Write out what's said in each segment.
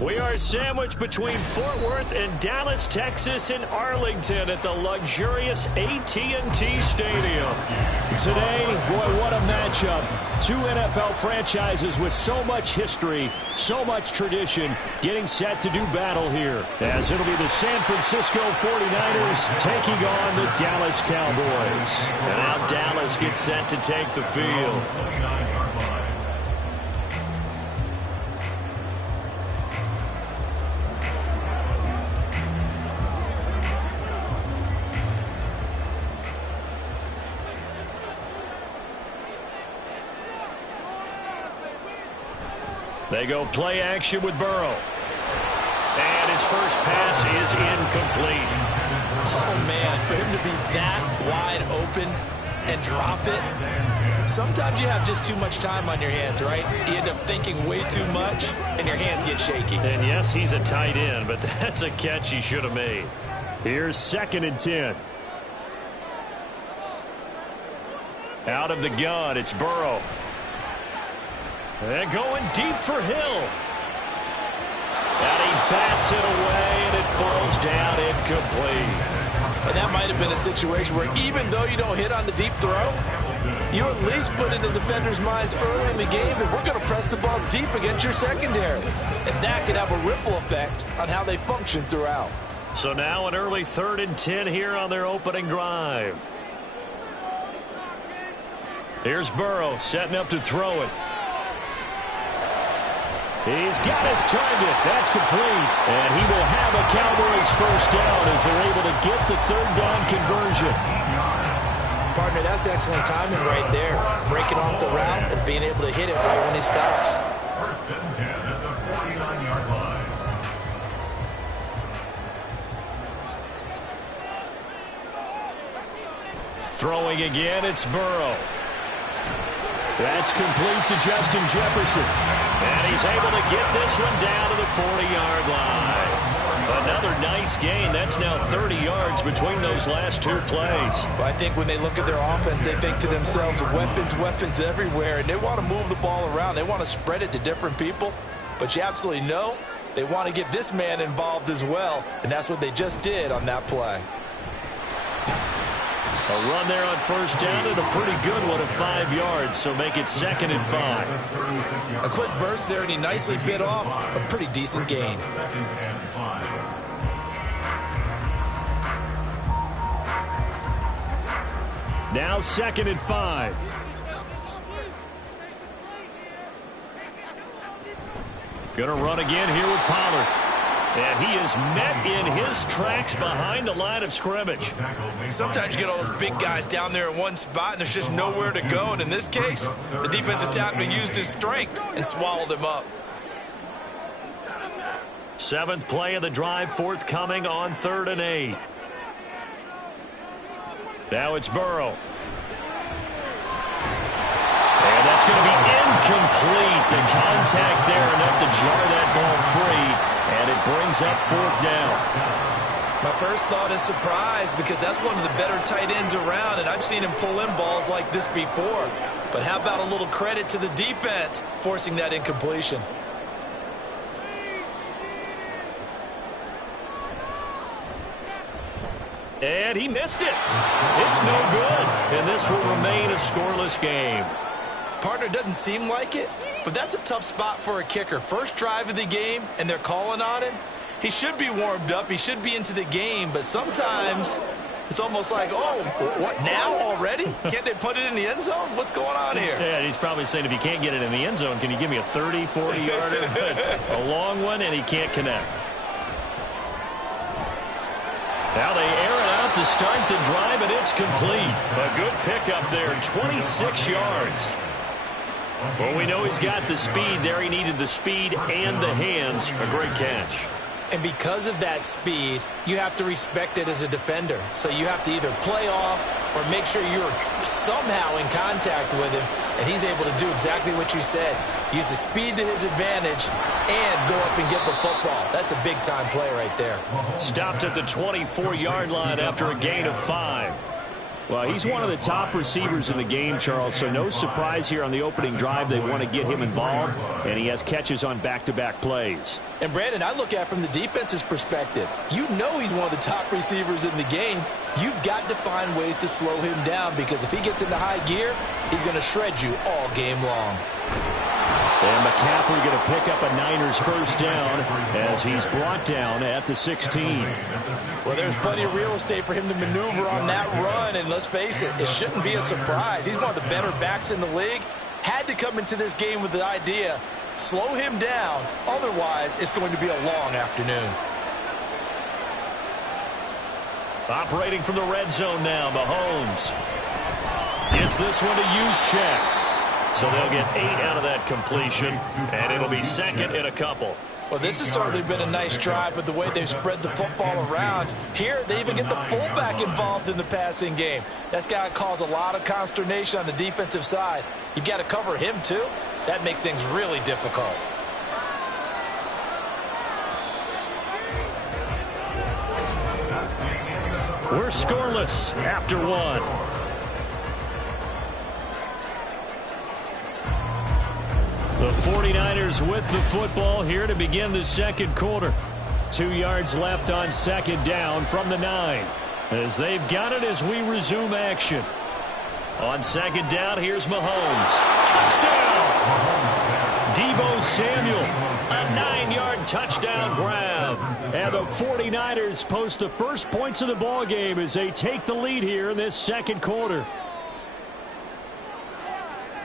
We are sandwiched between Fort Worth and Dallas, Texas, and Arlington at the luxurious AT&T Stadium. Today, boy, what a matchup. Two NFL franchises with so much history, so much tradition, getting set to do battle here. As it'll be the San Francisco 49ers taking on the Dallas Cowboys. And now Dallas gets set to take the field. They go play action with Burrow. And his first pass is incomplete. Oh, man, for him to be that wide open and drop it. Sometimes you have just too much time on your hands, right? You end up thinking way too much, and your hands get shaky. And yes, he's a tight end, but that's a catch he should have made. Here's 2nd and 10. Out of the gun, it's Burrow. And going deep for Hill. And he bats it away, and it falls down incomplete. And that might have been a situation where even though you don't hit on the deep throw, you at least put in the defender's minds early in the game that we're going to press the ball deep against your secondary. And that could have a ripple effect on how they function throughout. So now an early 3rd and 10 here on their opening drive. Here's Burrow setting up to throw it. He's got his target. That's complete. And he will have a Cowboys first down as they're able to get the 3rd down conversion. Partner, that's excellent timing right there. Breaking off the route and being able to hit it right when he stops. 1st and 10 at the 49-yard line. Throwing again, it's Burrow. That's complete to Justin Jefferson. And he's able to get this one down to the 40-yard line. Another nice gain. That's now 30 yards between those last 2 plays. Well, I think when they look at their offense, they think to themselves, weapons everywhere, and they want to move the ball around. They want to spread it to different people. But you absolutely know they want to get this man involved as well, and that's what they just did on that play. A run there on first down and a pretty good one at 5 yards, so make it 2nd and 5. A quick burst there, and he nicely bit off a pretty decent gain. Now 2nd and 5. Going to run again here with Pollard. And he is met in his tracks behind the line of scrimmage. Sometimes you get all those big guys down there in one spot, and there's just nowhere to go. And in this case, the defensive tackle used his strength and swallowed him up. 7th play of the drive, forthcoming on 3rd and 8. Now it's Burrow. And that's going to be incomplete. The contact there enough to jar that ball free. And it brings up 4th down. My first thought is surprise, because that's one of the better tight ends around, and I've seen him pull in balls like this before. But how about a little credit to the defense forcing that incompletion? And he missed it. It's no good. And this will remain a scoreless game. Partner, doesn't seem like it, but that's a tough spot for a kicker. First drive of the game, and they're calling on him. He should be warmed up. He should be into the game, but sometimes it's almost like, oh, what, now already? Can't they put it in the end zone? What's going on here? Yeah, he's probably saying, if you can't get it in the end zone, can you give me a 30, 40-yarder? A long one, and he can't connect. Now they air it out to start the drive, and it's complete. A good pickup there, 26 yards. Well, we know he's got the speed there. He needed the speed and the hands. A great catch. And because of that speed, you have to respect it as a defender. So you have to either play off or make sure you're somehow in contact with him, and he's able to do exactly what you said. Use the speed to his advantage and go up and get the football. That's a big-time play right there. Stopped at the 24-yard line after a gain of 5. Well, he's one of the top receivers in the game, Charles, so no surprise here on the opening drive. They want to get him involved, and he has catches on back-to-back plays. And, Brandon, I look at it from the defense's perspective. You know he's one of the top receivers in the game. You've got to find ways to slow him down, because if he gets into high gear, he's going to shred you all game long. And McCaffrey going to pick up a Niners first down as he's brought down at the 16. Well, there's plenty of real estate for him to maneuver on that run, and let's face it, it shouldn't be a surprise. He's one of the better backs in the league. Had to come into this game with the idea, slow him down, otherwise it's going to be a long afternoon. Operating from the red zone now, Mahomes. Gets this one to Juszczyk. So they'll get 8 out of that completion, and it'll be second in a couple. Well, this has certainly been a nice drive with the way they've spread the football around. Here, they even get the fullback involved in the passing game. That's got to cause a lot of consternation on the defensive side. You've got to cover him, too. That makes things really difficult. We're scoreless after 1. The 49ers with the football here to begin the second quarter. 2 yards left on second down from the 9. As they've got it as we resume action. On second down, here's Mahomes. Touchdown! Deebo Samuel, a 9-yard touchdown grab. And the 49ers post the first points of the ball game as they take the lead here in this second quarter.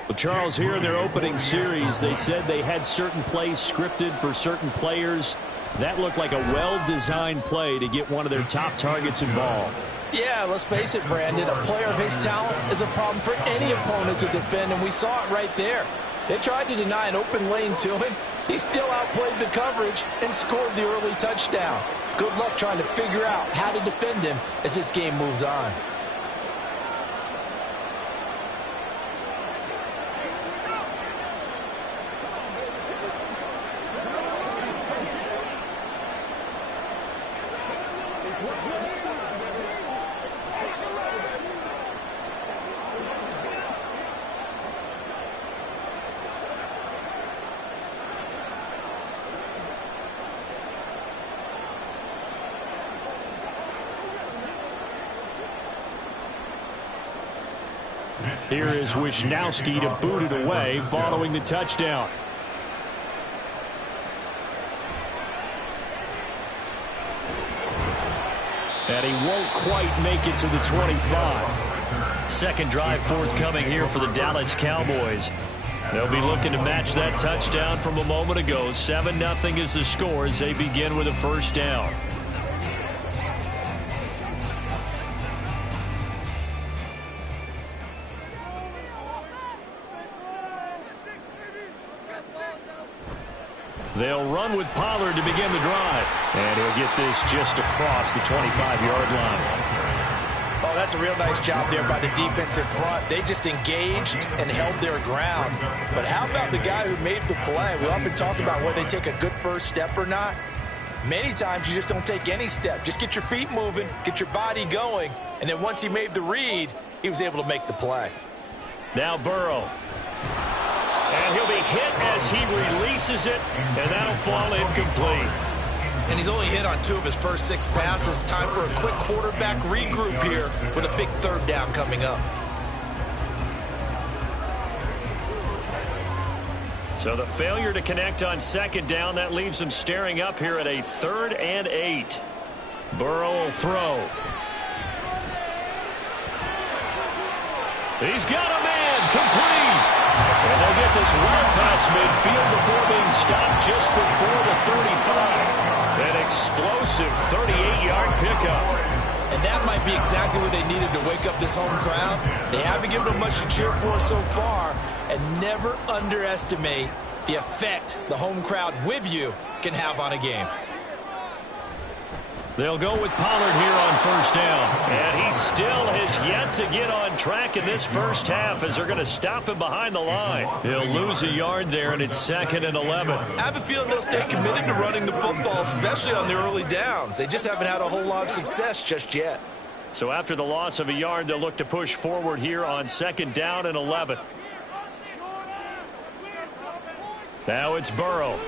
Well, Charles, here in their opening series, they said they had certain plays scripted for certain players. That looked like a well-designed play to get one of their top targets involved. Yeah, let's face it, Brandon. A player of his talent is a problem for any opponent to defend, and we saw it right there. They tried to deny an open lane to him. He still outplayed the coverage and scored the early touchdown. Good luck trying to figure out how to defend him as this game moves on. Here is Wisnowski to boot it away following the touchdown. And he won't quite make it to the 25. Second drive forthcoming here for the Dallas Cowboys. They'll be looking to match that touchdown from a moment ago. 7-0 is the score as they begin with a first down. They'll run with Pollard to begin the drive. And he'll get this just across the 25-yard line. Oh, that's a real nice job there by the defensive front. They just engaged and held their ground. But how about the guy who made the play? We often talk about whether they take a good first step or not. Many times you just don't take any step. Just get your feet moving, get your body going, and then once he made the read, he was able to make the play. Now Burrow. And he'll be hit as he releases it, and that'll fall incomplete. And he's only hit on 2 of his first 6 passes. Time for a quick quarterback regroup here with a big third down coming up. So the failure to connect on second down, that leaves him staring up here at a 3rd and 8. Burrow will throw. He's got a man, complete. And they'll get this well past midfield before being stopped just before the 35. An explosive 38-yard pickup. And that might be exactly what they needed to wake up this home crowd. They haven't given them much to cheer for so far. And never underestimate the effect the home crowd with you can have on a game. They'll go with Pollard here on first down. And he still has yet to get on track in this first half as they're going to stop him behind the line. He'll lose a yard there, and it's 2nd and 11. I have a feeling they'll stay committed to running the football, especially on their early downs. They just haven't had a whole lot of success just yet. So after the loss of a yard, they'll look to push forward here on 2nd down and 11. Now it's Burrow.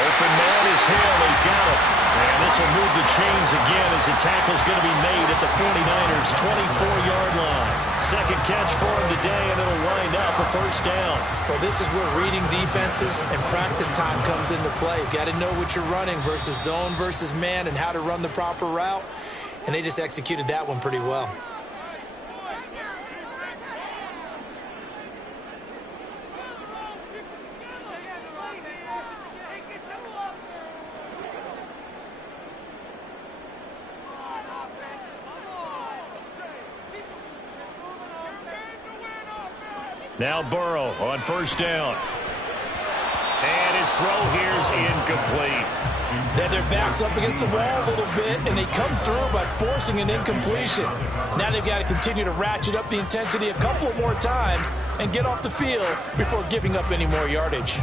Open man is Hill. He's got it. And this will move the chains again as the tackle's going to be made at the 49ers' 24-yard line. Second catch for him today, and it'll wind up a first down. Well, this is where reading defenses and practice time comes into play. You've got to know what you're running versus zone versus man and how to run the proper route. And they just executed that one pretty well. Now Burrow on first down. And his throw here is incomplete. Then their backs up against the wall a little bit, and they come through by forcing an incompletion. Now they've got to continue to ratchet up the intensity a couple of more times and get off the field before giving up any more yardage.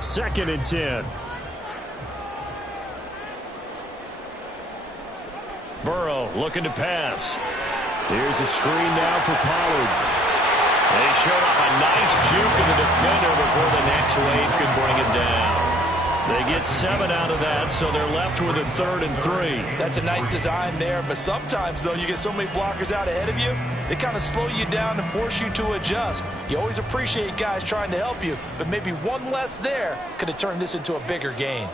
2nd and 10. Burrow looking to pass. Here's a screen now for Pollard. They showed up a nice juke in the defender before the next wave could bring him down. They get 7 out of that, so they're left with a 3rd and 3. That's a nice design there, but sometimes, though, you get so many blockers out ahead of you, they kind of slow you down and force you to adjust. You always appreciate guys trying to help you, but maybe one less there could have turned this into a bigger gain.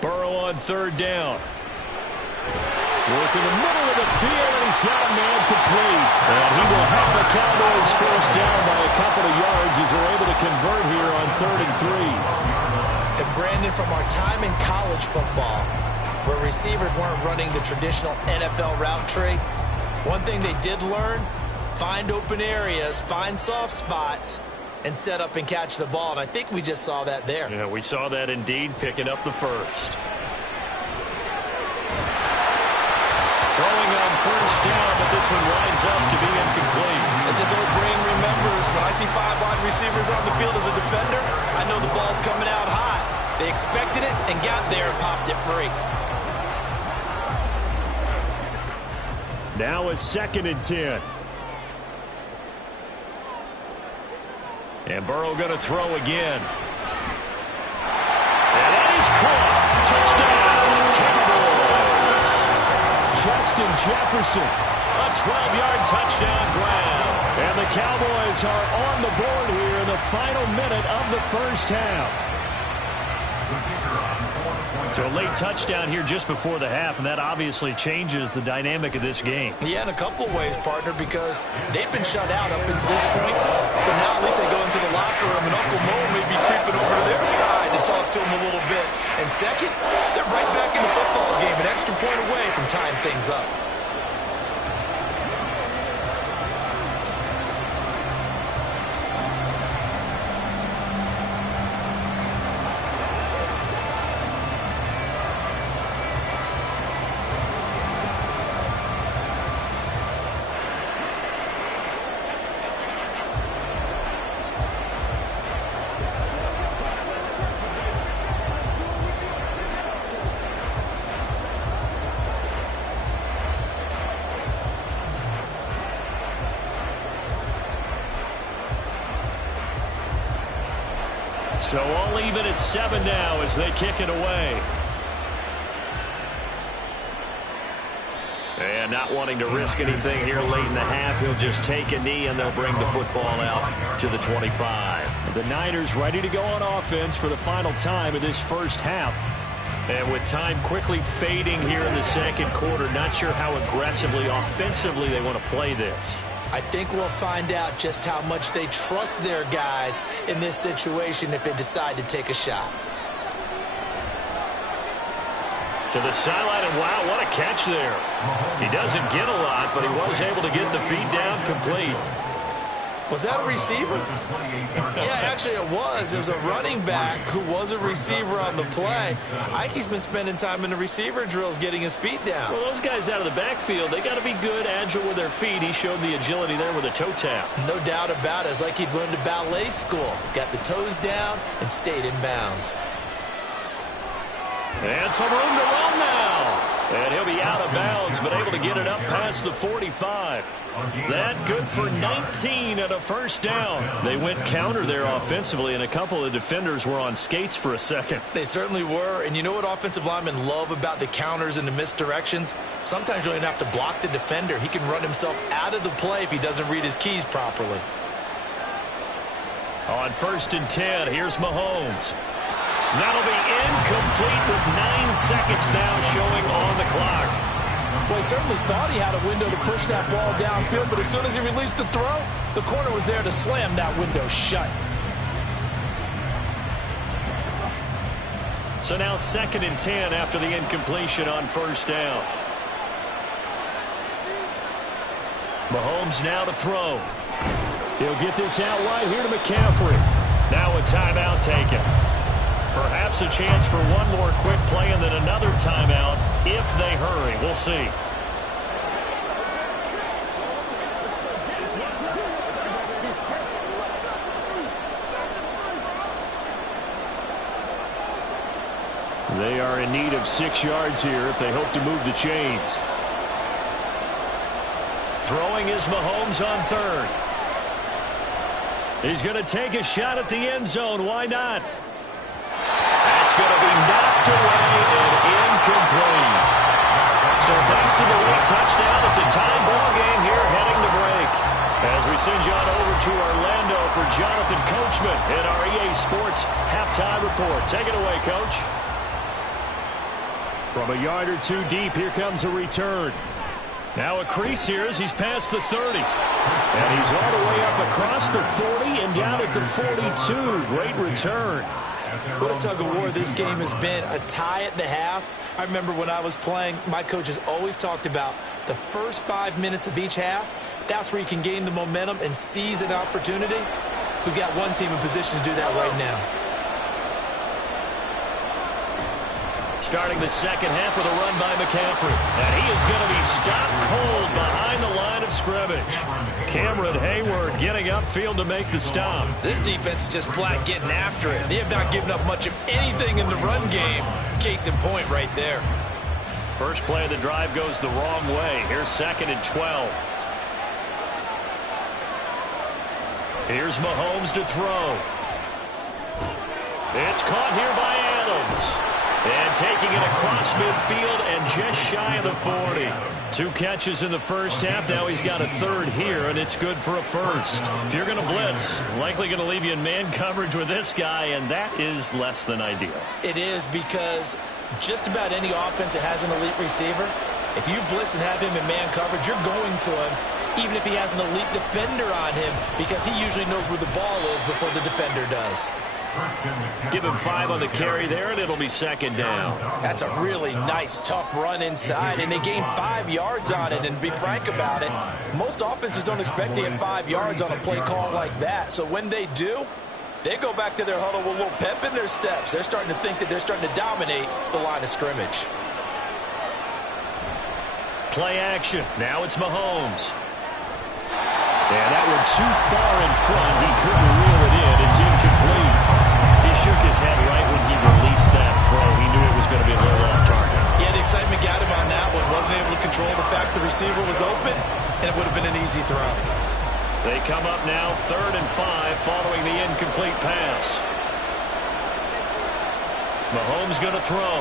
Burrow on 3rd down. Work in the middle of the field, and he's got a man complete. And he will help the Cowboys first down by a couple of yards as they're able to convert here on 3rd and 3. And Brandon, from our time in college football, where receivers weren't running the traditional NFL route tree, one thing they did learn, find open areas, find soft spots, and set up and catch the ball. And I think we just saw that there. Yeah, we saw that indeed, picking up the first. Throwing on first down, but this one winds up to be incomplete. As this old brain remembers, when I see 5 wide receivers on the field as a defender, I know the ball's coming out high. They expected it and got there and popped it free. Now a 2nd and 10. And Burrow going to throw again. And that is caught. Touchdown, Cowboys. Justin Jefferson. A 12-yard touchdown grab. And the Cowboys are on the board here in the final minute of the first half. So a late touchdown here just before the half, and that obviously changes the dynamic of this game. Yeah, in a couple of ways, partner, because they've been shut out up until this point. So now at least they go into the locker room, and Uncle Mo may be creeping over to their side to talk to him a little bit. And second, they're right back in the football game, an extra point away from tying things up. So all even at 7 now as they kick it away. And not wanting to risk anything here late in the half, he'll just take a knee and they'll bring the football out to the 25. The Niners ready to go on offense for the final time of this first half. And with time quickly fading here in the second quarter, not sure how aggressively, offensively they want to play this. I think we'll find out just how much they trust their guys in this situation if they decide to take a shot. To the sideline, and wow, what a catch there. He doesn't get a lot, but he was able to get the feed down complete. Was that a receiver? Yeah, actually it was. It was a running back who was a receiver on the play. Ike's been spending time in the receiver drills getting his feet down. Well, those guys out of the backfield, they got to be good, agile with their feet. He showed the agility there with a toe tap. No doubt about it. It's like he'd learned to ballet school. Got the toes down and stayed in bounds. And some room to run now. And he'll be out of bounds, but able to get it up past the 45. That good for 19 and a first down. They went counter there offensively, and a couple of defenders were on skates for a second. They certainly were. And you know what offensive linemen love about the counters and the misdirections? Sometimes you don't even have to block the defender. He can run himself out of the play if he doesn't read his keys properly. On 1st and 10, here's Mahomes. That'll be incomplete with 9 seconds now showing on the clock. Well, he certainly thought he had a window to push that ball downfield, but as soon as he released the throw, the corner was there to slam that window shut. So now 2nd and 10 after the incompletion on 1st down. Mahomes now to throw. He'll get this out wide here to McCaffrey. Now a timeout taken. Perhaps a chance for one more quick play and then another timeout if they hurry. We'll see. They are in need of 6 yards here if they hope to move the chains. Throwing is Mahomes on 3rd. He's going to take a shot at the end zone. Why not? That's going to be knocked away and incomplete. So thanks to the late touchdown, it's a tie ball game here heading to break. As we send you on over to Orlando for Jonathan Coachman in our EA Sports Halftime Report. Take it away, Coach. From a yard or two deep, here comes a return. Now a crease here as he's past the 30. And he's all the way up across the 40 and down at the 42. Great return. What a tug of war this game has been. A tie at the half. I remember when I was playing, my coaches always talked about the first 5 minutes of each half. That's where you can gain the momentum and seize an opportunity. We've got one team in position to do that right now. Starting the second half with a run by McCaffrey. And he is going to be stopped cold behind the line of scrimmage. Cameron Hayward getting upfield to make the stop. This defense is just flat getting after it. They have not given up much of anything in the run game. Case in point right there. First play of the drive goes the wrong way. Here's 2nd and 12. Here's Mahomes to throw. It's caught here by Adams. And taking it across midfield and just shy of the 40. 2 catches in the first half. Now he's got a third here, and it's good for a first. If you're going to blitz, likely going to leave you in man coverage with this guy, and that is less than ideal. It is, because just about any offense that has an elite receiver, if you blitz and have him in man coverage, you're going to him, even if he has an elite defender on him, because he usually knows where the ball is before the defender does. Give him 5 on the carry there, and it'll be second down. That's a really nice, tough run inside, and they gained 5 yards on it. And to be frank about it, most offenses don't expect to get 5 yards on a play call like that. So when they do, they go back to their huddle with a little pep in their steps. They're starting to think that they're starting to dominate the line of scrimmage. Play action. Now it's Mahomes. And that one too far in front. He couldn't reel it in. It's incomplete. He shook his head right when he released that throw. He knew it was going to be a little off target. Yeah, the excitement got him on that one. Wasn't able to control the fact the receiver was open, and it would have been an easy throw. They come up now 3rd and 5 following the incomplete pass. Mahomes going to throw.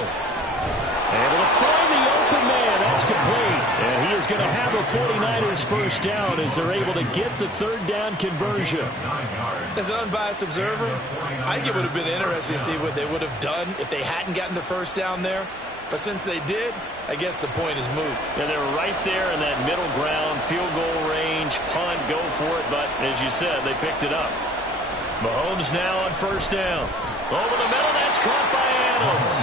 Able to find the open man. That's complete. And he is going to have a 49ers first down as they're able to get the 3rd down conversion. As an unbiased observer, I think it would have been interesting to see what they would have done if they hadn't gotten the first down there. But since they did, I guess the point is moot. Yeah, they were right there in that middle ground, field goal range, punt, go for it. But as you said, they picked it up. Mahomes now on first down. Over the middle, that's caught by Adams.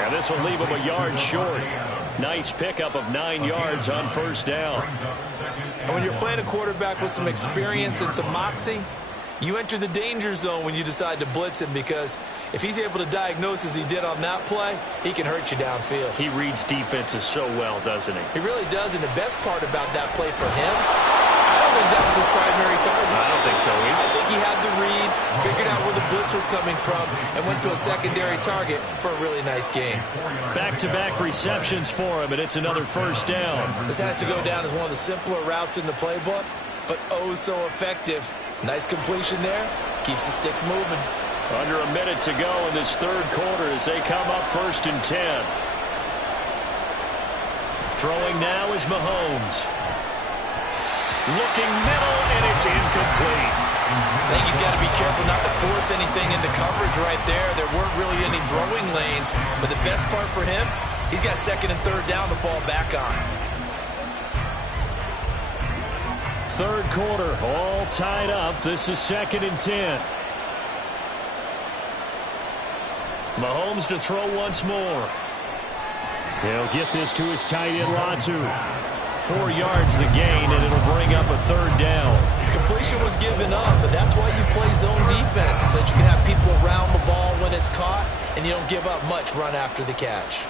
And this will leave him a yard short. Nice pickup of 9 yards on first down. And when you're playing a quarterback with some experience and some moxie, you enter the danger zone when you decide to blitz him, because if he's able to diagnose as he did on that play, he can hurt you downfield. He reads defenses so well, doesn't he? He really does, and the best part about that play for him, I don't think that was his primary target. I don't think so either. I think he had the read, figured out where the blitz was coming from, and went to a secondary target for a really nice game. Back-to-back receptions for him, and it's another first down. This has to go down as one of the simpler routes in the playbook, but oh so effective. Nice completion there. Keeps the sticks moving. Under a minute to go in this 3rd quarter as they come up 1st and 10. Throwing now is Mahomes. Looking middle, and it's incomplete. I think he's got to be careful not to force anything into coverage right there. There weren't really any throwing lanes, but the best part for him, he's got 2nd and 3rd down to fall back on. 3rd quarter, all tied up. This is 2nd and 10. Mahomes to throw once more. He'll get this to his tight end, Latu. 4 yards the gain, and it'll bring up a 3rd down. Completion was given up, but that's why you play zone defense, so that you can have people around the ball when it's caught, and you don't give up much run after the catch.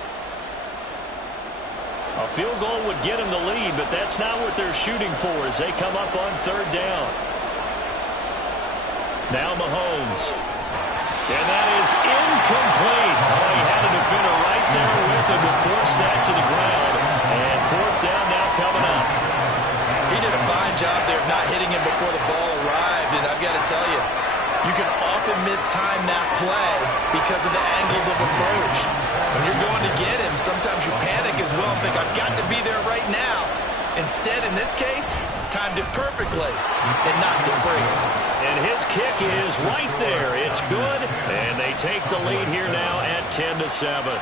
A field goal would get him the lead, but that's not what they're shooting for as they come up on 3rd down. Now Mahomes. And that is incomplete. Oh, he had a defender right there with him to force that to the ground. And 4th down now coming up. He did a fine job there of not hitting him before the ball arrived, and I've got to tell you, you can often mistime that play because of the angles of approach. When you're going to get him, sometimes you panic as well and think, I've got to be there right now. Instead, in this case, timed it perfectly and knocked it free. And his kick is right there. It's good, and they take the lead here now at 10-7.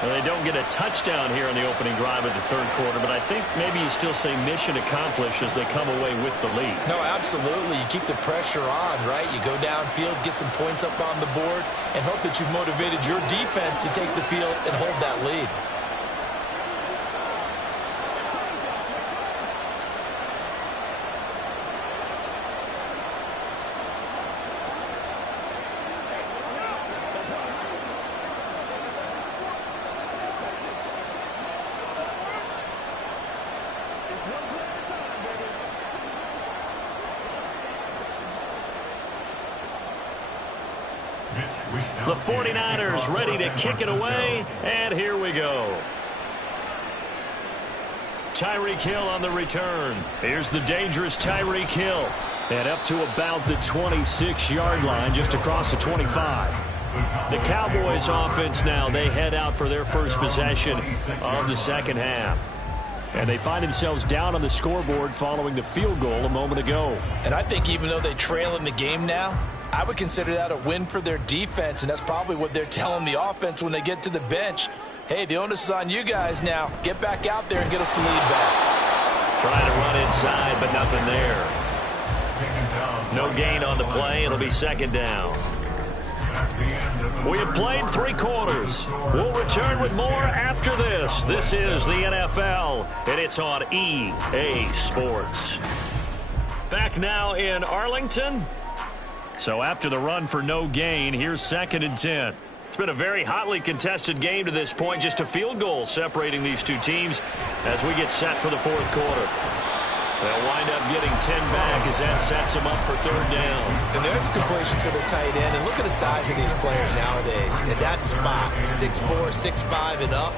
Well, they don't get a touchdown here in the opening drive of the 3rd quarter, but I think maybe you still say mission accomplished as they come away with the lead. No, absolutely. You keep the pressure on, right? You go downfield, get some points up on the board, and hope that you've motivated your defense to take the field and hold that lead. The 49ers ready to kick it away, and here we go. Tyreek Hill on the return. Here's the dangerous Tyreek Hill. And up to about the 26-yard line, just across the 25. The Cowboys offense now, they head out for their first possession of the second half. And they find themselves down on the scoreboard following the field goal a moment ago. And I think even though they trail in the game now, I would consider that a win for their defense, and that's probably what they're telling the offense when they get to the bench. Hey, the onus is on you guys now. Get back out there and get us the lead back. Trying to run inside, but nothing there. No gain on the play. It'll be second down. We have played 3 quarters. We'll return with more after this. This is the NFL, and it's on EA Sports. Back now in Arlington. So after the run for no gain, here's 2nd and 10. It's been a very hotly contested game to this point. Just a field goal separating these two teams as we get set for the 4th quarter. They'll wind up getting 10 back as that sets them up for 3rd down. And there's a completion to the tight end. And look at the size of these players nowadays. At that spot, 6'4", 6'5", and up.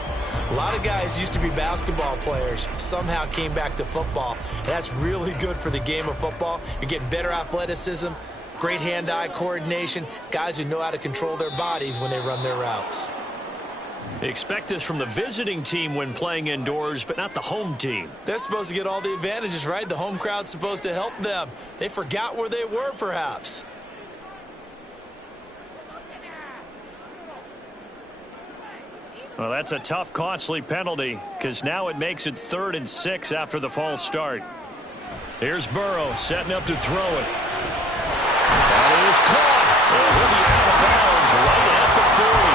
A lot of guys used to be basketball players, somehow came back to football. And that's really good for the game of football. You're getting better athleticism, great hand-eye coordination, guys who know how to control their bodies when they run their routes. Expect this from the visiting team when playing indoors, but not the home team. They're supposed to get all the advantages, right? The home crowd's supposed to help them. They forgot where they were, perhaps. Well, that's a tough, costly penalty, because now it makes it 3rd and 6 after the false start. Here's Burrow setting up to throw it. That is caught. He'll be out of bounds right at the 40.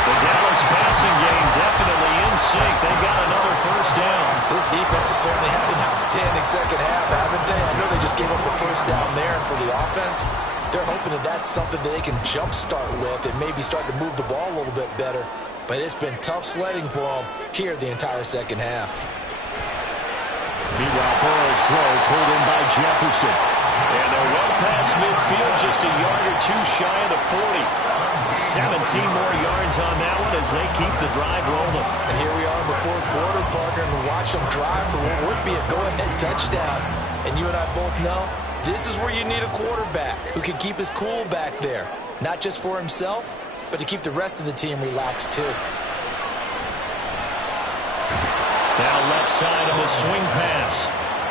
The Dallas passing game definitely in sync. They got another 1st down. This defense has certainly had an outstanding second half, haven't they? I know they just gave up the 1st down there, and for the offense, they're hoping that that's something that they can jumpstart with and maybe start to move the ball a little bit better. But it's been tough sledding for them here the entire second half. Meanwhile, Burrow's throw pulled in by Jefferson. And they're well past midfield, just a yard or 2 shy of the 40. 17 more yards on that one as they keep the drive rolling. And here we are in the 4th quarter, partner, and watch them drive for what would be a go-ahead touchdown. And you and I both know this is where you need a quarterback who can keep his cool back there. Not just for himself, but to keep the rest of the team relaxed too. Now left side on the swing pass.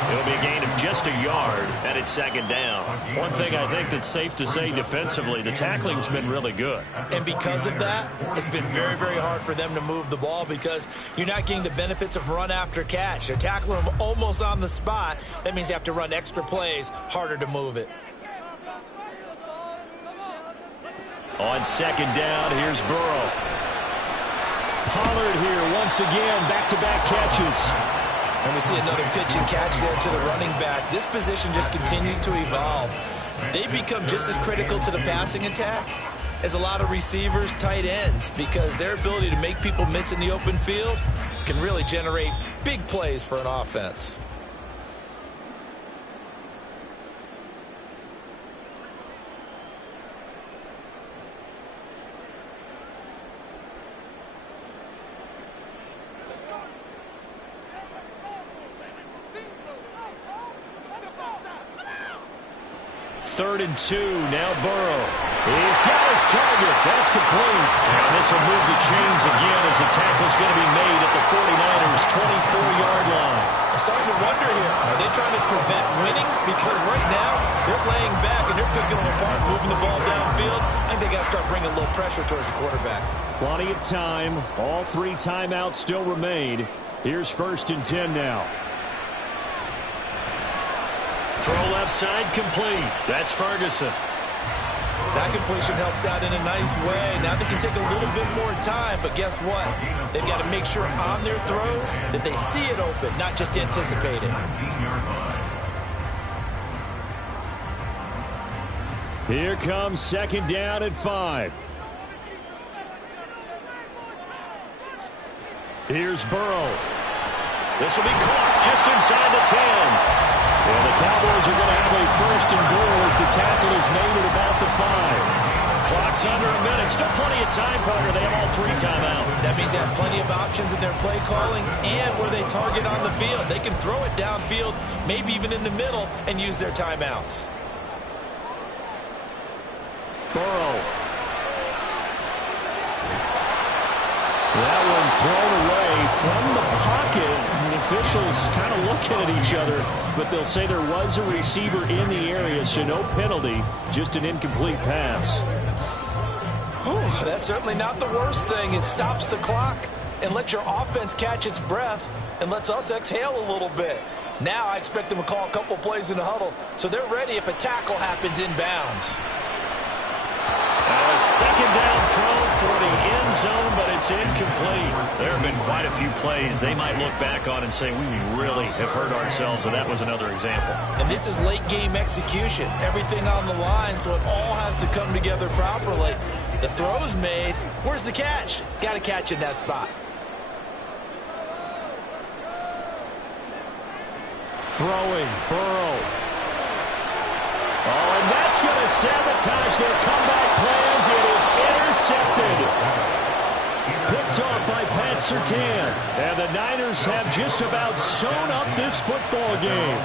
It'll be a gain of just a yard, and it's 2nd down. One thing I think that's safe to say defensively, the tackling's been really good. And because of that, it's been very, very hard for them to move the ball because you're not getting the benefits of run after catch. They're tackling them almost on the spot. That means they have to run extra plays, harder to move it. On 2nd down, here's Burrow. Pollard here once again, back-to-back catches. And we see another pitch and catch there to the running back. This position just continues to evolve. They become just as critical to the passing attack as a lot of receivers, tight ends, because their ability to make people miss in the open field can really generate big plays for an offense. Third and 2, now Burrow. He's got his target. That's complete. And this will move the chains again as the tackle's going to be made at the 49ers' 24-yard line. I'm starting to wonder here, are they trying to prevent winning? Because right now, they're laying back and they're picking them apart, moving the ball downfield. I think they got to start bringing a little pressure towards the quarterback. Plenty of time. All 3 timeouts still remain. Here's 1st and 10 now. Throw left side complete. That's Ferguson. That completion helps out in a nice way. Now they can take a little bit more time, but guess what? They've got to make sure on their throws that they see it open, not just anticipate it. Here comes 2nd down at 5. Here's Burrow. This will be caught just inside the 10. And the Cowboys are going to have a 1st and goal as the tackle is made at about the 5. Clock's under a minute. Still plenty of time, partner. They have all 3 timeouts. That means they have plenty of options in their play calling and where they target on the field. They can throw it downfield, maybe even in the middle, and use their timeouts. Burrow. thrown away from the pocket. The officials kind of looking at each other, but they'll say there was a receiver in the area, so no penalty, just an incomplete pass. Whew, that's certainly not the worst thing. It stops the clock and lets your offense catch its breath and lets us exhale a little bit. Now I expect them to call a couple plays in the huddle, so they're ready if a tackle happens inbounds. A second down throw for the end zone, but it's incomplete. There have been quite a few plays they might look back on and say, we really have hurt ourselves, and that was another example. And this is late game execution. Everything on the line, so it all has to come together properly. The throw's made. Where's the catch? Got to catch in that spot. Throwing, Burrow. Oh, and that's going to sabotage their comeback plans. It is intercepted. Picked off by Pat Surtain. And the Niners have just about sewn up this football game.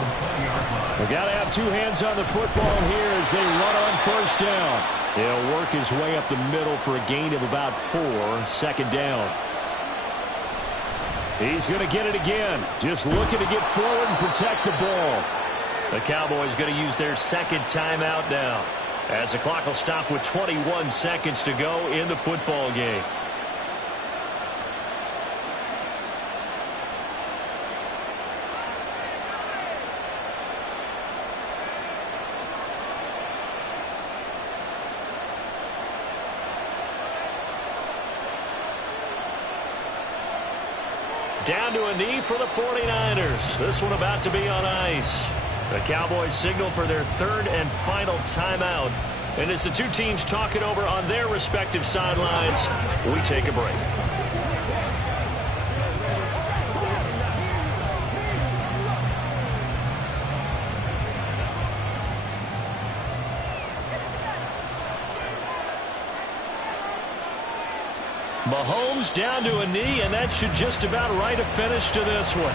We've got to have two hands on the football here as they run on first down. He'll work his way up the middle for a gain of about 4, second down. He's going to get it again. Just looking to get forward and protect the ball. The Cowboys going to use their second timeout now, as the clock will stop with 21 seconds to go in the football game. Down to a knee for the 49ers. This one about to be on ice. The Cowboys signal for their third and final timeout. And as the two teams talk it over on their respective sidelines, we take a break. Mahomes down to a knee, and that should just about write a finish to this one.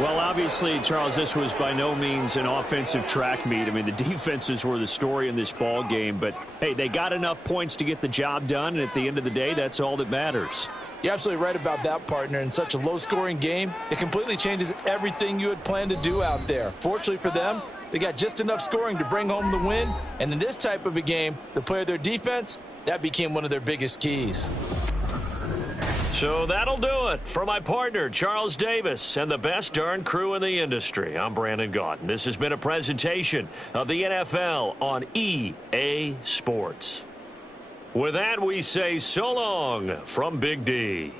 Well, obviously, Charles, this was by no means an offensive track meet. I mean, the defenses were the story in this ball game. But, hey, they got enough points to get the job done. And at the end of the day, that's all that matters. You're absolutely right about that, partner. In such a low-scoring game, it completely changes everything you had planned to do out there. Fortunately for them, they got just enough scoring to bring home the win. And in this type of a game, to play their defense, that became one of their biggest keys. So that'll do it for my partner, Charles Davis, and the best darn crew in the industry. I'm Brandon Gaudin. This has been a presentation of the NFL on EA Sports. With that, we say so long from Big D.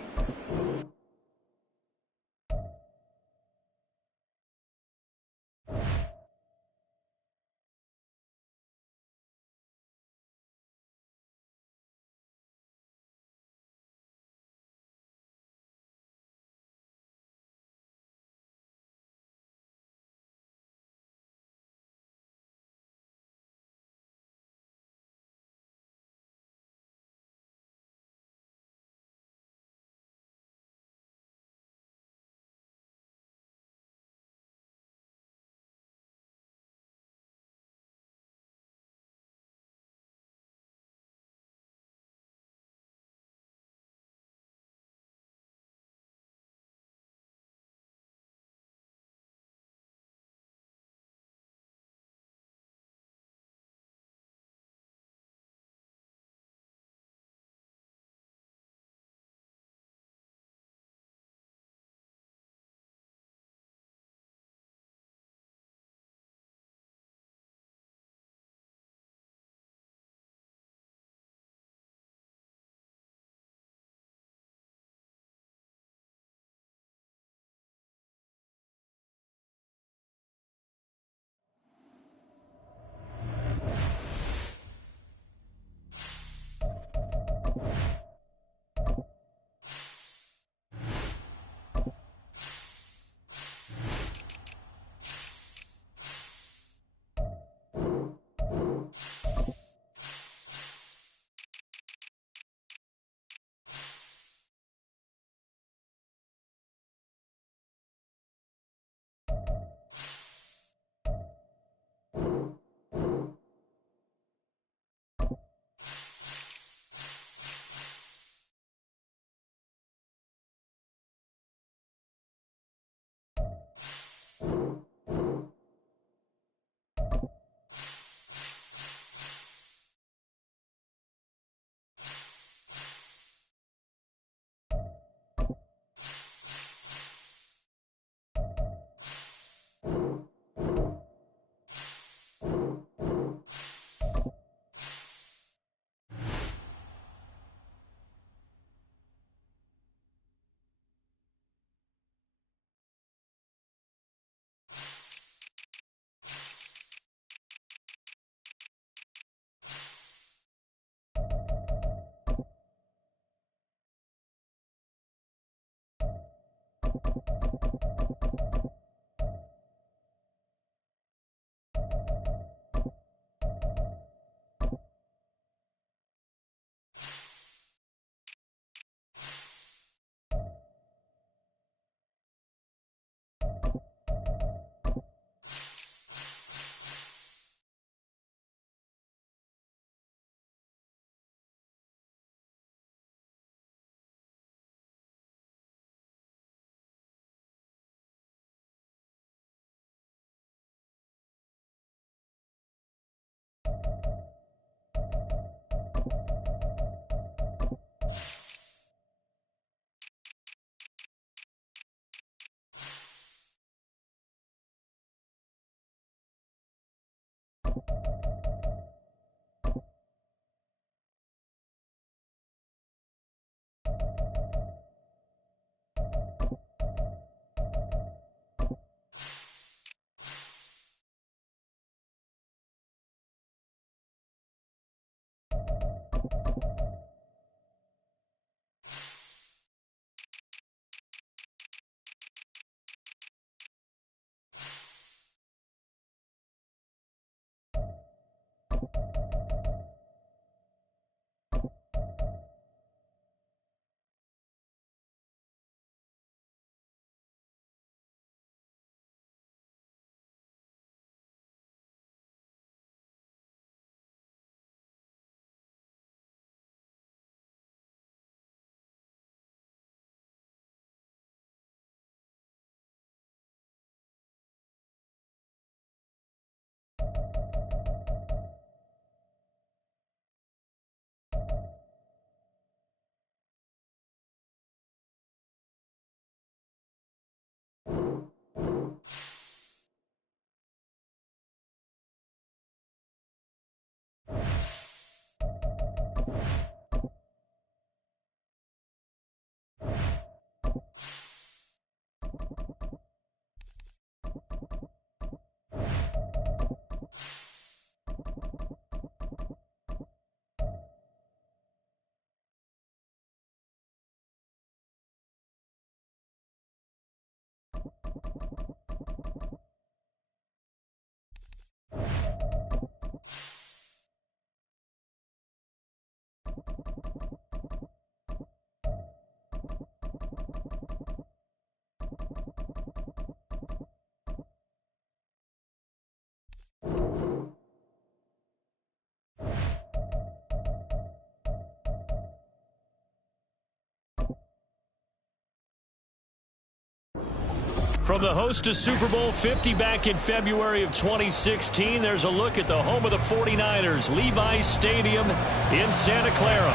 From the host of Super Bowl 50 back in February of 2016, there's a look at the home of the 49ers, Levi's Stadium in Santa Clara.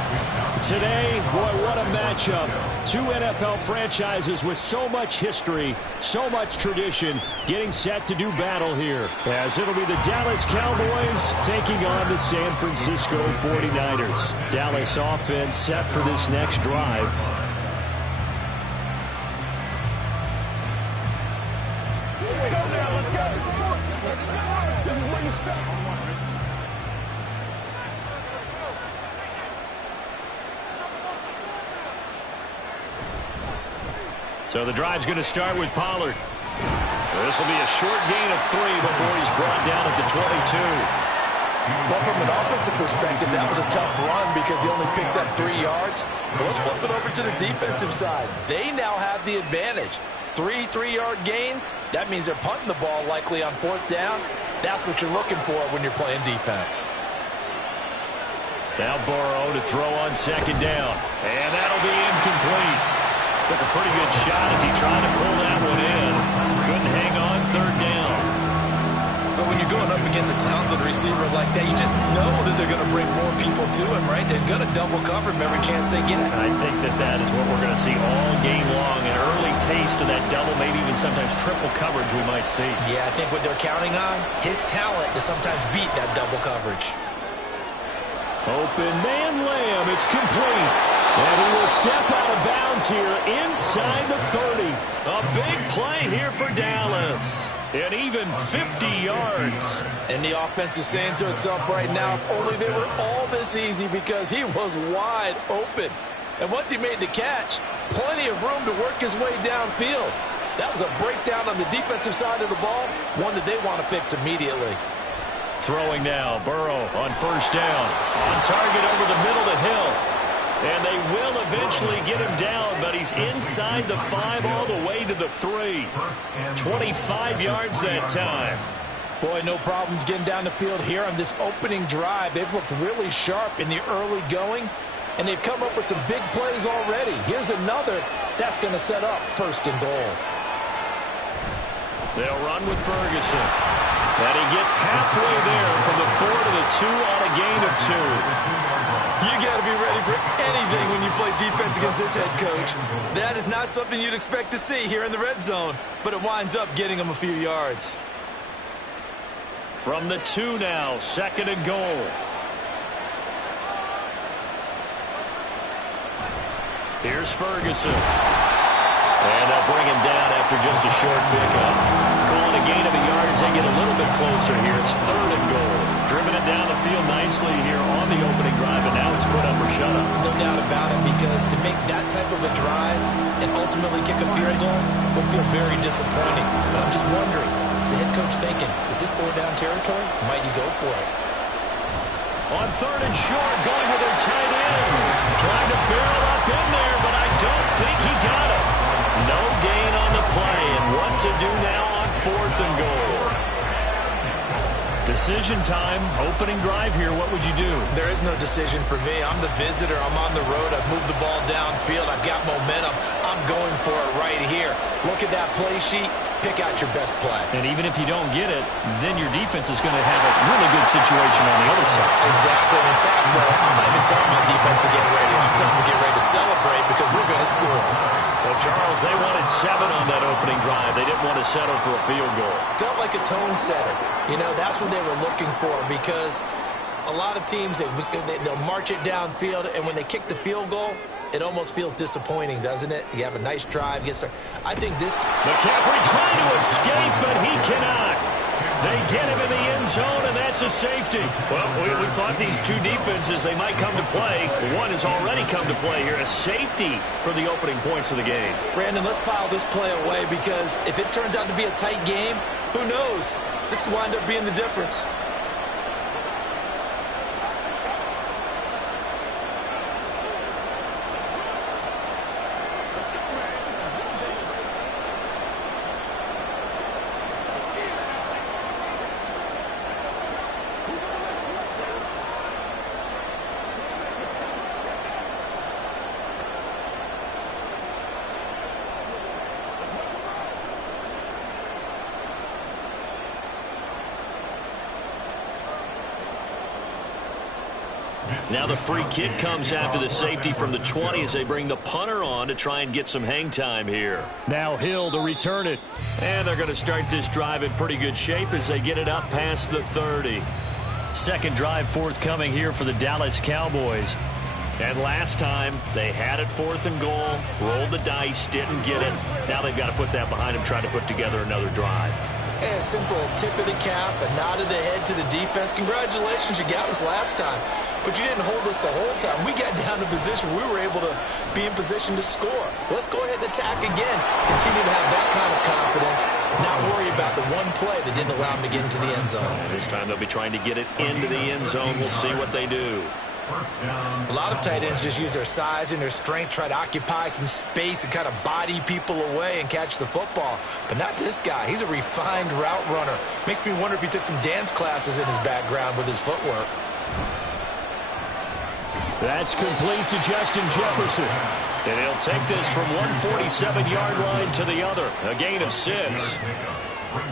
Today, boy, what a matchup. Two NFL franchises with so much history, so much tradition, getting set to do battle here, as it'll be the Dallas Cowboys taking on the San Francisco 49ers. Dallas offense set for this next drive. So the drive's going to start with Pollard. This will be a short gain of 3 before he's brought down at the 22. But from an offensive perspective, that was a tough run because he only picked up 3 yards. Well, let's flip it over to the defensive side. They now have the advantage. 3 3-yard gains, that means they're punting the ball likely on 4th down. That's what you're looking for when you're playing defense. Now Burrow to throw on 2nd down. And that'll be incomplete. Took a pretty good shot as he tried to pull that one in. Couldn't hang on 3rd down. But when you're going up against a talented receiver like that, you just know that they're going to bring more people to him, right? They're going to double cover him every chance they get. I think that is what we're going to see all game long. An early taste of that double, maybe even sometimes triple coverage we might see. Yeah, I think what they're counting on, his talent to sometimes beat that double coverage. Open man Lamb, it's complete. And he will step out of bounds here inside the 30. A big play here for Dallas. And even 50 yards. And the offense is saying to itself right now, if only they were all this easy because he was wide open. And once he made the catch, plenty of room to work his way downfield. That was a breakdown on the defensive side of the ball, one that they want to fix immediately. Throwing now, Burrow on first down. On target over the middle to Hill. And they will eventually get him down, but he's inside the 5 all the way to the 3. 25 yards that time. Boy, no problems getting down the field here on this opening drive. They've looked really sharp in the early going, and they've come up with some big plays already. Here's another that's going to set up first and goal. They'll run with Ferguson. And he gets halfway there from the 4 to the 2 on a gain of 2. You got to be ready for anything when you play defense against this head coach. That is not something you'd expect to see here in the red zone, but it winds up getting him a few yards. From the 2 now, 2nd and goal. Here's Ferguson. And they'll bring him down after just a short pickup. Calling a gain of a yard as they get a little bit closer here. It's 3rd and goal. Driven it down the field nicely here on the opening drive, and now it's put up or shut up. No doubt about it, because to make that type of a drive and ultimately kick a field goal will feel very disappointing. But I'm just wondering, is the head coach thinking, is this 4-down territory? Might he go for it? On 3rd and short, going with their tight end. Trying to barrel up in there, but I don't think he got it. No gain on the play, and what to do now on 4th and goal. Decision time, opening drive here. What would you do? There is no decision for me. I'm the visitor. I'm on the road. I've moved the ball downfield. I've got momentum. I'm going for it right here. Look at that play sheet. Pick out your best play. And even if you don't get it, then your defense is going to have a really good situation on the other side. Exactly. And in fact, though, I'm not even telling my defense to get ready. I'm telling them to get ready to celebrate because we're going to score. So, Charles, they wanted 7 on that opening drive. They didn't want to settle for a field goal. Felt like a tone setter. You know, that's what they were looking for, because a lot of teams, they'll march it downfield, and when they kick the field goal, it almost feels disappointing, doesn't it? You have a nice drive. I think this... McCaffrey trying to escape, but he cannot. They get him in the end zone, and that's a safety. Well, we thought these two defenses, they might come to play. One has already come to play here. A safety for the opening points of the game. Brandon, let's file this play away, because if it turns out to be a tight game, who knows? This could wind up being the difference. Now the free kick comes after the safety from the 20 as they bring the punter on to try and get some hang time here. Now Hill to return it. And they're going to start this drive in pretty good shape as they get it up past the 30. Second drive forthcoming here for the Dallas Cowboys. And last time, they had it 4th and goal, rolled the dice, didn't get it. Now they've got to put that behind them, try to put together another drive. A simple tip of the cap, a nod of the head to the defense. Congratulations, you got us last time. But you didn't hold us the whole time. We got down to position. We were able to be in position to score. Let's go ahead and attack again. Continue to have that kind of confidence. Not worry about the one play that didn't allow them to get into the end zone. And this time they'll be trying to get it into the end zone. We'll see what they do. A lot of tight ends just use their size and their strength, try to occupy some space and kind of body people away and catch the football. But not this guy. He's a refined route runner. Makes me wonder if he took some dance classes in his background with his footwork. That's complete to Justin Jefferson. And he'll take this from 147-yard line to the other. A gain of 6.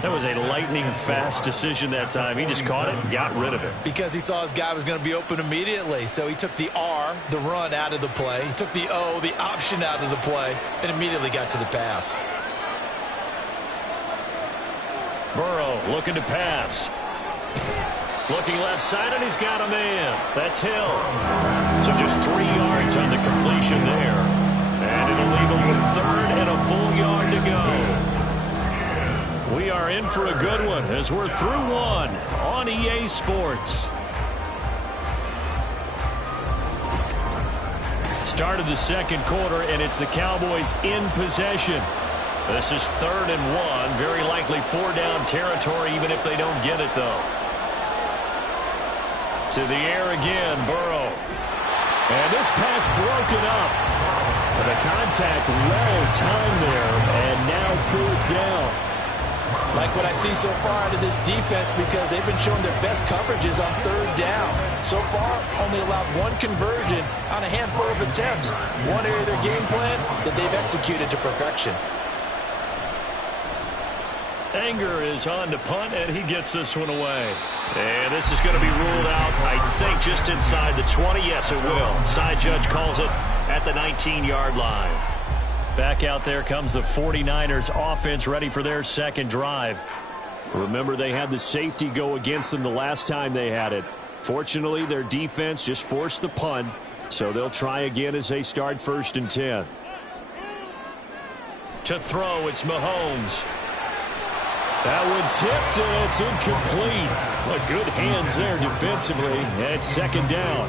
That was a lightning-fast decision that time. He just caught it and got rid of it. Because he saw his guy was going to be open immediately. So he took the R, the run, out of the play. He took the O, the option, out of the play, and immediately got to the pass. Burrow looking to pass. Looking left side, and he's got a man. That's Hill. So just 3 yards on the completion there. And it'll leave him with 3rd and a full yard to go. We are in for a good one as we're through one on EA Sports. Start of the second quarter, and it's the Cowboys in possession. This is 3rd and 1. Very likely 4-down territory, even if they don't get it, though. To the air again, Burrow. And this pass broken up. The contact well timed there, and now 4th down. Like what I see so far out of this defense, because they've been showing their best coverages on 3rd down. So far, only allowed 1 conversion on a handful of attempts. One area of their game plan that they've executed to perfection. Anger is on to punt, and he gets this one away. And this is going to be ruled out, I think, just inside the 20. Yes, it will. Side judge calls it at the 19-yard line. Back out there comes the 49ers offense, ready for their second drive. Remember, they had the safety go against them the last time they had it. Fortunately, their defense just forced the punt, so they'll try again as they start 1st and 10. To throw, it's Mahomes. That one tipped, and it's incomplete. But good hands there defensively, and it's 2nd down.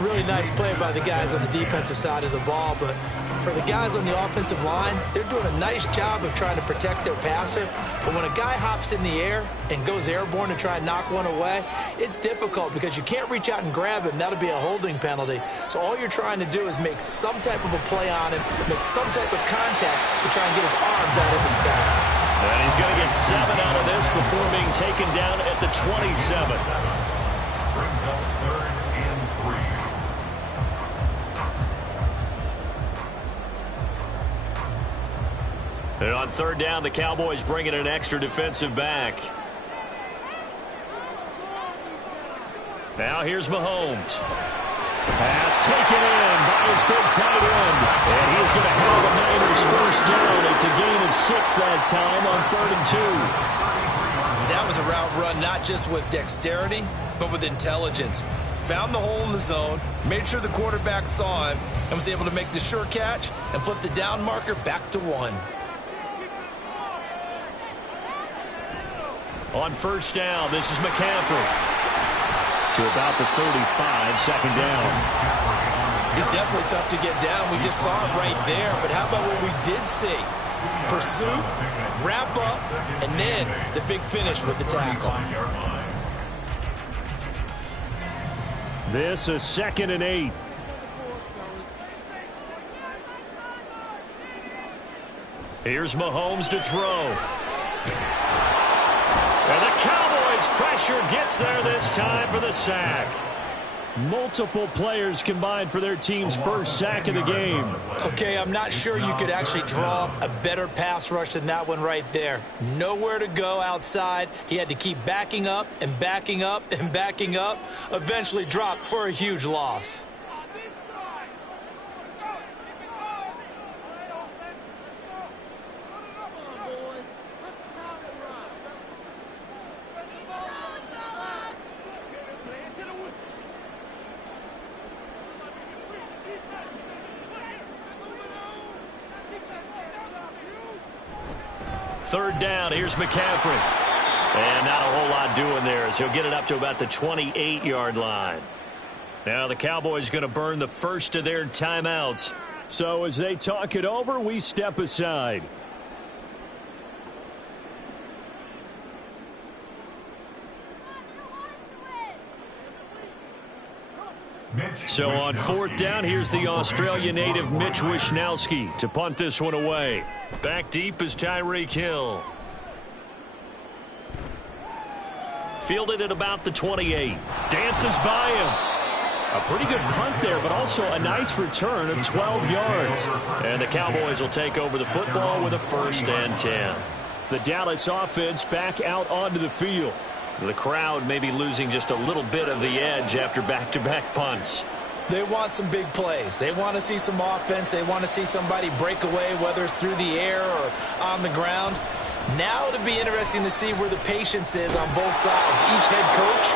Really nice play by the guys on the defensive side of the ball, but for the guys on the offensive line, they're doing a nice job of trying to protect their passer. But when a guy hops in the air and goes airborne to try and knock one away, it's difficult because you can't reach out and grab him. That'll be a holding penalty. So all you're trying to do is make some type of a play on him, make some type of contact to try and get his arms out of the sky. And he's going to get 7 out of this before being taken down at the 27. Brings up 3rd and 3. And on 3rd down, the Cowboys bring in an extra defensive back. Now here's Mahomes. Pass taken in by his big tight end. And he's going to have the Niners 1st down. It's a gain of 6 that time on 3rd and 2. That was a route run not just with dexterity, but with intelligence. Found the hole in the zone, made sure the quarterback saw him, and was able to make the sure catch and flip the down marker back to 1. On 1st down, this is McCaffrey. To about the 35, 2nd down. It's definitely tough to get down. We just saw it right there. But how about what we did see? Pursuit, wrap up, and then the big finish with the tackle. This is 2nd and 8. Here's Mahomes to throw. And the Cowboys pressure gets there this time for the sack. Multiple players combined for their team's 1st sack of the game. Okay, I'm not sure you could actually draw up a better pass rush than that one right there. Nowhere to go outside. He had to keep backing up and backing up and backing up. Eventually dropped for a huge loss. Third down, here's McCaffrey. And not a whole lot doing there as he'll get it up to about the 28-yard line. Now the Cowboys going to burn the first of their timeouts. So as they talk it over, we step aside. So on 4th down, here's the Australia native Mitch Wishnowsky to punt this one away. Back deep is Tyreek Hill. Fielded at about the 28. Dances by him. A pretty good punt there, but also a nice return of 12 yards. And the Cowboys will take over the football with a 1st and 10. The Dallas offense back out onto the field. The crowd may be losing just a little bit of the edge after back-to-back punts. They want some big plays. They want to see some offense. They want to see somebody break away, whether it's through the air or on the ground. Now it'll be interesting to see where the patience is on both sides. Each head coach,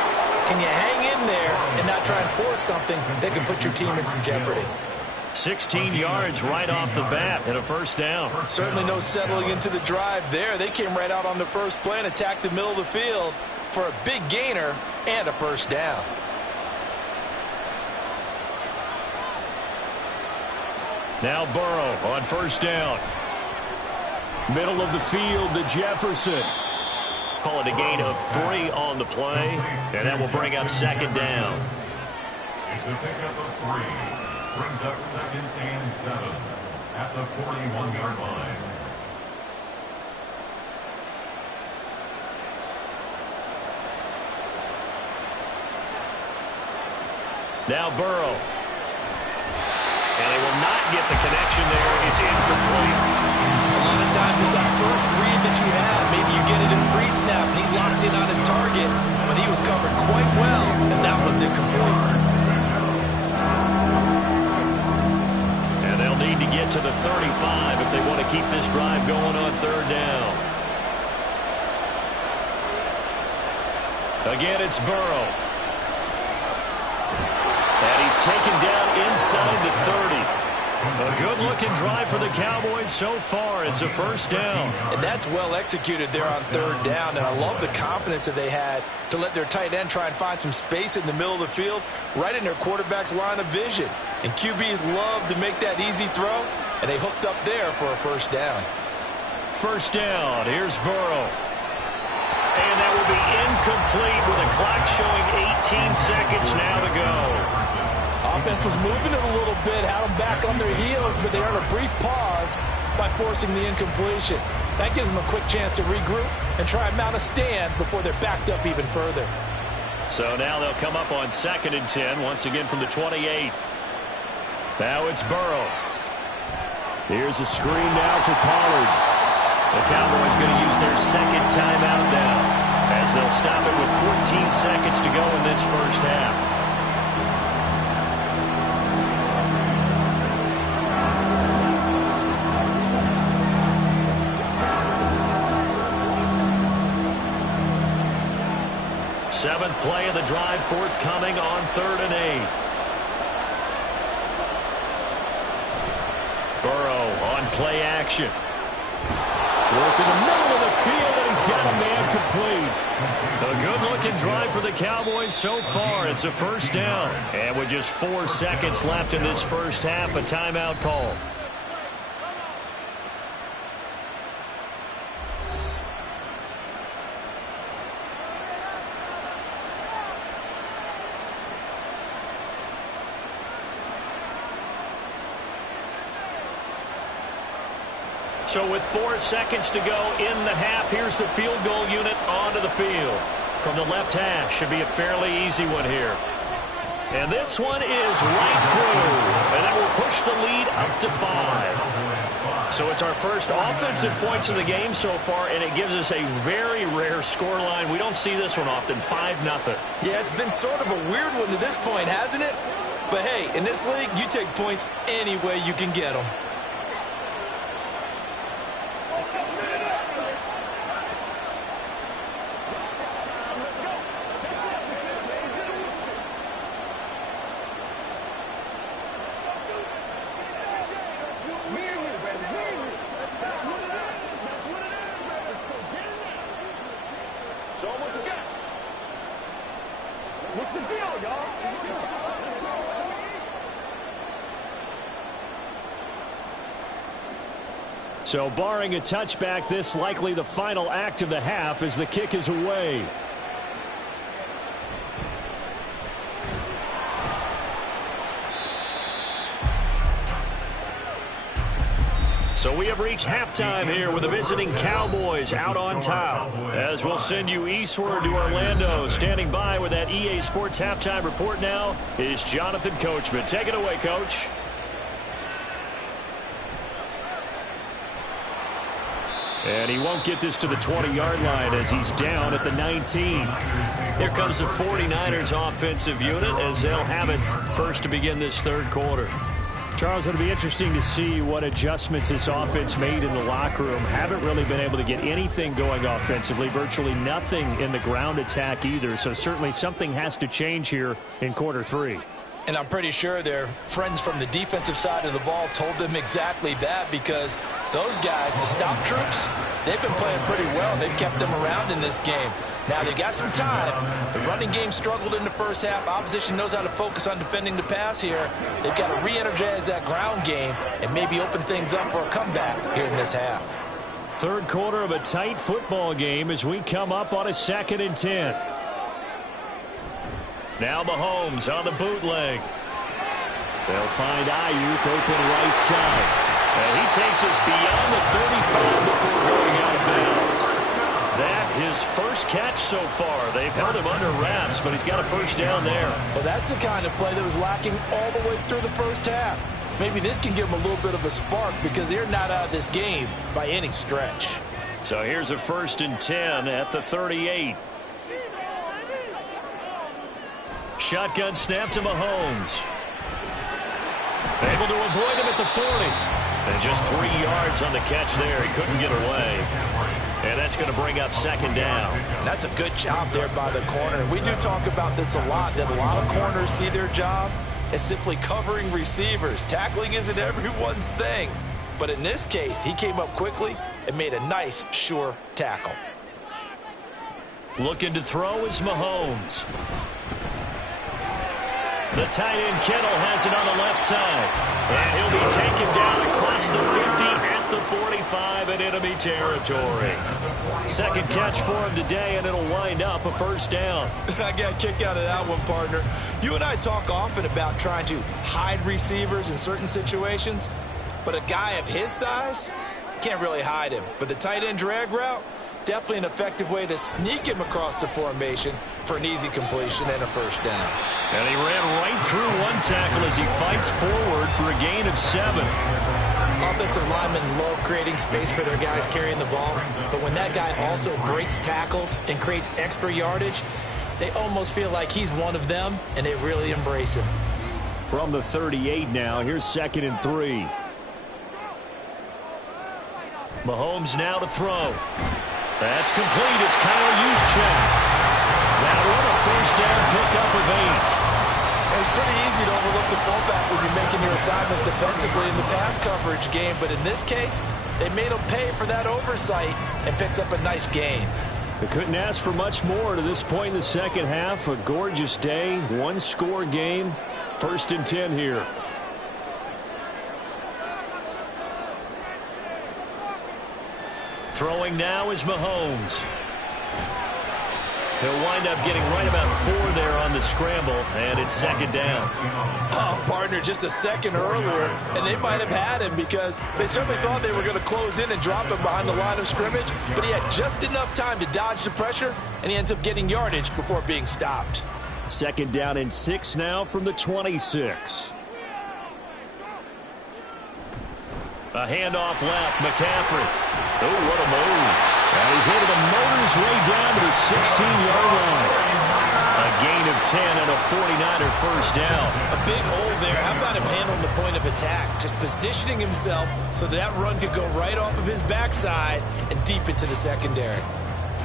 can you hang in there and not try and force something that can put your team in some jeopardy? 16 yards right off the bat and a 1st down. Certainly no settling into the drive there. They came right out on the first play and attacked the middle of the field for a big gainer and a 1st down. Now Burrow on first down. Middle of the field to Jefferson. Call it a gain of 3 on the play, and that will bring up second down. It's a pickup of 3. Brings up 2nd and 7 at the 41-yard line. Now Burrow. And they will not get the connection there. It's incomplete. A lot of times it's that first read that you have. Maybe you get it in pre-snap, and he locked in on his target, but he was covered quite well, and that one's incomplete. And they'll need to get to the 35 if they want to keep this drive going on third down. Again, it's Burrow. And he's taken down inside the 30. A good-looking drive for the Cowboys so far. It's a first down. And that's well executed there on third down, and I love the confidence that they had to let their tight end try and find some space in the middle of the field, right in their quarterback's line of vision. And QBs love to make that easy throw, and they hooked up there for a first down. First down. Here's Burrow. And that will be incomplete with a clock showing 18 seconds now to go. Offense was moving it a little bit, had them back on their heels, but they earned a brief pause by forcing the incompletion. That gives them a quick chance to regroup and try and mount a stand before they're backed up even further. So now they'll come up on 2nd and 10, once again from the 28. Now it's Burrow. Here's a screen now for Pollard. The Cowboys going to use their second timeout now, as they'll stop it with 14 seconds to go in this first half. Seventh play of the drive forthcoming on 3rd and 8. Burrow on play action. Work in the middle of the field, and he's got a man complete. A good-looking drive for the Cowboys so far. It's a first down. And with just 4 seconds left in this first half, a timeout call. So with 4 seconds to go in the half, here's the field goal unit onto the field. From the left hash, should be a fairly easy one here. And this one is right through. And that will push the lead up to 5. So it's our first offensive points of the game so far, and it gives us a very rare scoreline. We don't see this one often, 5-0. Yeah, it's been sort of a weird one to this point, hasn't it? But hey, in this league, you take points any way you can get them. What's the deal, y'all? So barring a touchback, this likely the final act of the half as the kick is away. So we have reached halftime here with the visiting Cowboys out on top. As we'll send you eastward to Orlando. Standing by with that EA Sports halftime report now is Jonathan Coachman. Take it away, Coach. And he won't get this to the 20-yard line as he's down at the 19. Here comes the 49ers offensive unit as they'll have it first to begin this third quarter. Charles, it'll be interesting to see what adjustments this offense made in the locker room. Haven't really been able to get anything going offensively, virtually nothing in the ground attack either. So certainly something has to change here in quarter three. And I'm pretty sure their friends from the defensive side of the ball told them exactly that, because Those guys, the stop troops, they've been playing pretty well. They've kept them around in this game. Now, they got some time. The running game struggled in the first half. Opposition knows how to focus on defending the pass here. They've got to re-energize that ground game and maybe open things up for a comeback here in this half. Third quarter of a tight football game as we come up on a 2nd and 10. Now Mahomes on the bootleg. They'll find Ayuk open right side. And he takes us beyond the 35 before going out of bounds. That his first catch so far. They've held him under wraps, but he's got a first down there. Well, that's the kind of play that was lacking all the way through the first half. Maybe this can give them a little bit of a spark because they're not out of this game by any stretch. So here's a 1st and 10 at the 38. Shotgun snap to Mahomes. Able to avoid him at the 40. And just 3 yards on the catch there. He couldn't get away. And that's going to bring up 2nd down. That's a good job there by the corner. We do talk about this a lot, that a lot of corners see their job as simply covering receivers. Tackling isn't everyone's thing. But in this case, he came up quickly and made a nice, sure tackle. Looking to throw is Mahomes. The tight end Kittle has it on the left side. And he'll be taken down across the 50 at the 45 in enemy territory. Second catch for him today, and it'll wind up a first down. I got a kick out of that one, partner. You and I talk often about trying to hide receivers in certain situations. But a guy of his size, can't really hide him. But the tight end drag route, definitely an effective way to sneak him across the formation for an easy completion and a first down. And he ran right through one tackle as he fights forward for a gain of 7. Offensive linemen love creating space for their guys carrying the ball, but when that guy also breaks tackles and creates extra yardage, they almost feel like he's one of them, and they really embrace him. From the 38 now, here's 2nd and 3. Mahomes now to throw. That's complete. It's Kyle Juszczyk. That one a first down pickup of 8. It's pretty easy to overlook the fullback when you're making your assignments defensively in the pass coverage game, but in this case, they made him pay for that oversight and picks up a nice gain. They couldn't ask for much more to this point in the second half. A gorgeous day, one-score game. 1st and 10 here. Throwing now is Mahomes. He'll wind up getting right about 4 there on the scramble, and it's 2nd down. Oh, partner, just a second earlier, and they might have had him because they certainly thought they were going to close in and drop him behind the line of scrimmage, but he had just enough time to dodge the pressure, and he ends up getting yardage before being stopped. 2nd down and 6 now from the 26. A handoff left, McCaffrey. Oh, what a move. And he's able to motor his way down to the 16-yard line. A gain of 10 and a 49er first down. A big hole there. How about him handling the point of attack? Just positioning himself so that run could go right off of his backside and deep into the secondary.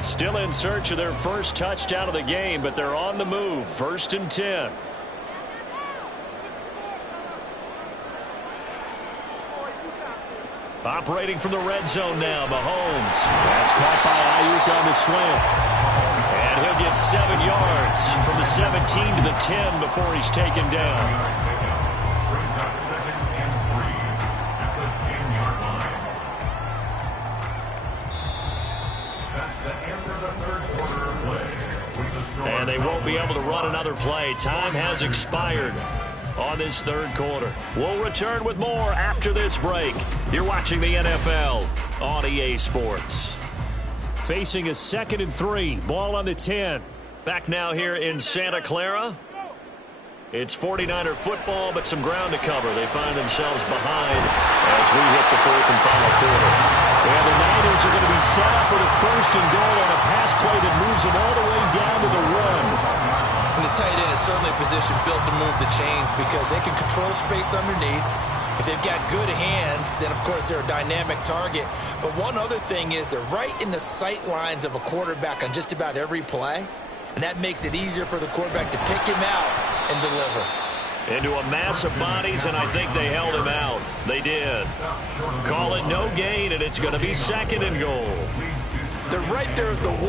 Still in search of their first touchdown of the game, but they're on the move. 1st and 10. Operating from the red zone now, Mahomes. That's caught by Ayuk on the slant. And he'll get 7 yards from the 17 to the 10 before he's taken down. Brings up 2nd and 3 at the 10-yard line. That's the end of the third quarter of play. And they won't be able to run another play. Time has expired on this third quarter. We'll return with more after this break. You're watching the NFL on EA Sports. Facing a 2nd and 3. Ball on the 10. Back now here in Santa Clara. It's 49er football, but some ground to cover. They find themselves behind as we hit the 4th and final quarter. And the Niners are going to be set up with a 1st and goal on a pass play that moves them all the way down to the 1. And the tight end is certainly a position built to move the chains because they can control space underneath. If they've got good hands, then, of course, they're a dynamic target. But one other thing is they're right in the sight lines of a quarterback on just about every play. And that makes it easier for the quarterback to pick him out and deliver. into a mass of bodies, and I think they held him out. They did. Call it no gain, and it's going to be 2nd and goal. They're right there at the 1.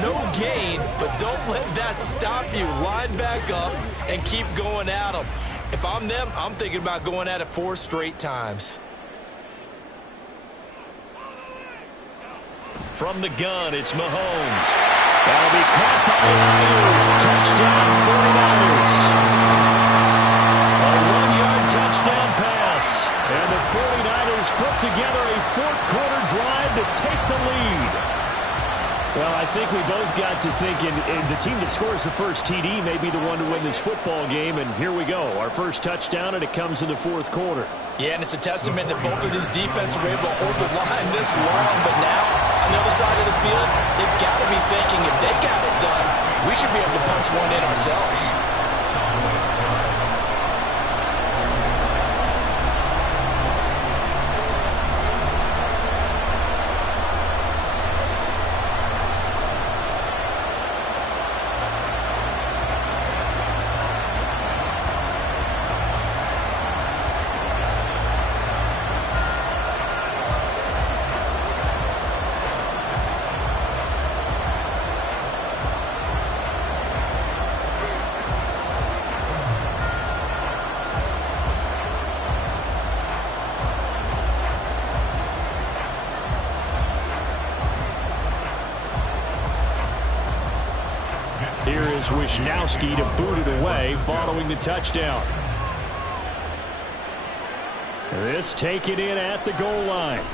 No gain, but don't let that stop you. Line back up and keep going at them. If I'm them, I'm thinking about going at it 4 straight times. From the gun, it's Mahomes. That'll be caught by Ayuk. Touchdown, 49ers. A 1-yard touchdown pass. And the 49ers put together a 4th-quarter drive to take the lead. Well, I think we both got to thinking the team that scores the first TD may be the one to win this football game, and here we go. Our first touchdown, and it comes in the 4th quarter. Yeah, and it's a testament that both of these defenses were able to hold the line this long, but now on the other side of the field, they've got to be thinking if they got it done, we should be able to punch one in ourselves. Here is Wisnowski to boot it away following the touchdown. This taken in at the goal line.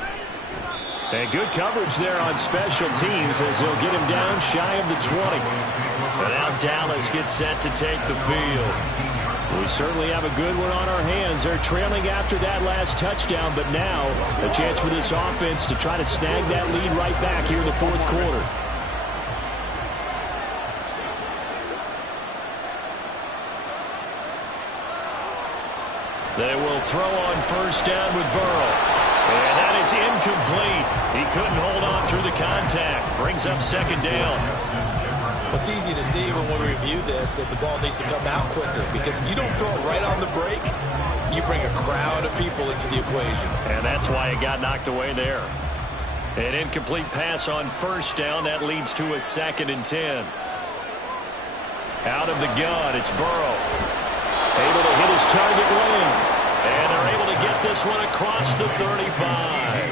And good coverage there on special teams as they'll get him down shy of the 20. And now Dallas gets set to take the field. We certainly have a good one on our hands. They're trailing after that last touchdown, but now a chance for this offense to try to snag that lead right back here in the 4th quarter. They will throw on first down with Burrow. And that is incomplete. He couldn't hold on through the contact. Brings up 2nd down. It's easy to see when we review this that the ball needs to come out quicker, because if you don't throw it right on the break, you bring a crowd of people into the equation. And that's why it got knocked away there. An incomplete pass on first down. That leads to a 2nd and 10. Out of the gun, it's Burrow. Able to hit his target lane. And they're able to get this one across the 35.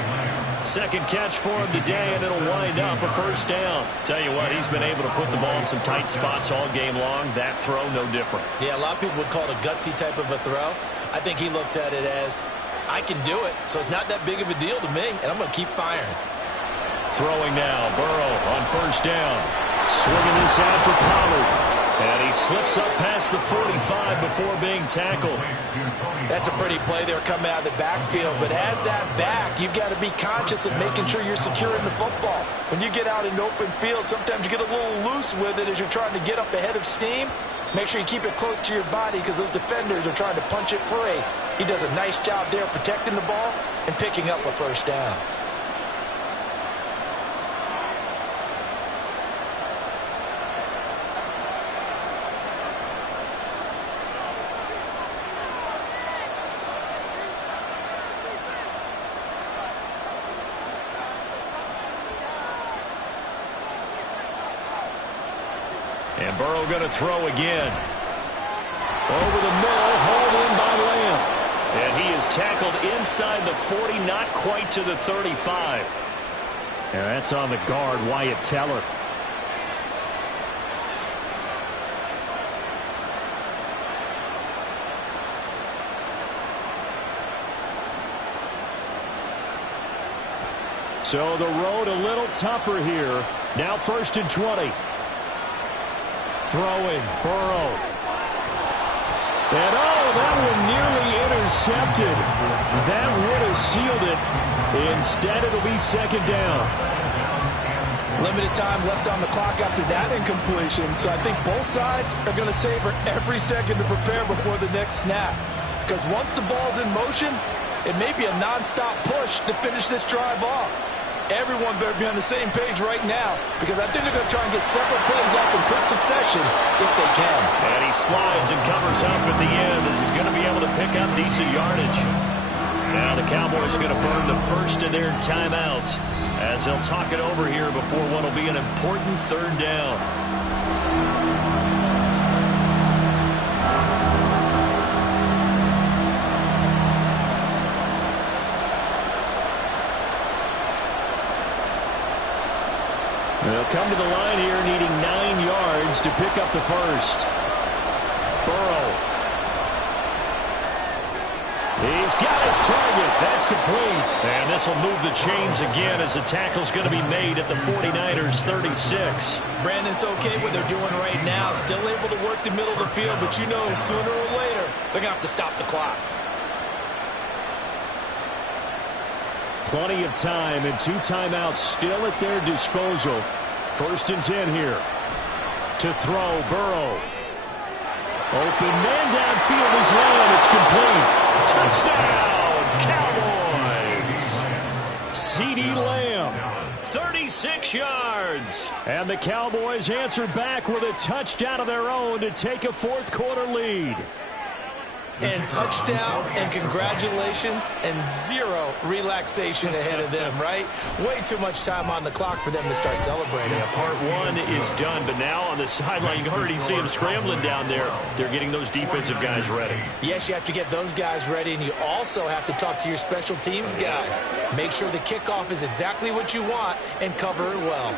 2nd catch for him today, and it'll wind up a first down. Tell you what, he's been able to put the ball in some tight spots all game long. That throw, no different. Yeah, a lot of people would call it a gutsy type of a throw. I think he looks at it as, I can do it, so it's not that big of a deal to me, and I'm going to keep firing. Throwing now, Burrow on first down. Swinging this out for Pollard. And he slips up past the 45 before being tackled. That's a pretty play there coming out of the backfield. But as that back, you've got to be conscious of making sure you're securing the football. When you get out in open field, sometimes you get a little loose with it as you're trying to get up ahead of steam. Make sure you keep it close to your body because those defenders are trying to punch it free. He does a nice job there protecting the ball and picking up a first down. And Burrow going to throw again. Over the middle, hauled in by Lamb. And he is tackled inside the 40, not quite to the 35. And that's on the guard, Wyatt Teller. So the road a little tougher here. Now 1st and 20. Throwing, Burrow. And that one nearly intercepted. That would have sealed it. Instead, it'll be 2nd down. Limited time left on the clock after that incompletion. So I think both sides are going to savor every second to prepare before the next snap. Because once the ball's in motion, it may be a nonstop push to finish this drive off. Everyone better be on the same page right now, because I think they're going to try and get several plays up and quick success possession if they can. And he slides and covers up at the end as he's going to be able to pick up decent yardage. Now the Cowboys going to burn the first of their timeouts as they'll talk it over here before what will be an important third down. They'll come to the line here needing 9 yards to pick up the first. Burrow. He's got his target. That's complete. And this will move the chains again as the tackle's going to be made at the 49ers 36. Brandon, it's okay what they're doing right now. Still able to work the middle of the field, but you know sooner or later they're going to have to stop the clock. Plenty of time and 2 timeouts still at their disposal. 1st and 10 here. To throw, Burrow. Open man downfield is Lamb. It's complete. Touchdown, Cowboys. CeeDee Lamb, 36 yards. And the Cowboys answer back with a touchdown of their own to take a fourth-quarter lead. And touchdown and congratulations and 0 relaxation ahead of them, right? Way too much time on the clock for them to start celebrating. Yeah, part 1 is done, but now on the sideline, you can already see them scrambling down there. They're getting those defensive guys ready. Yes, you have to get those guys ready, and you also have to talk to your special teams guys. Make sure the kickoff is exactly what you want and cover it well.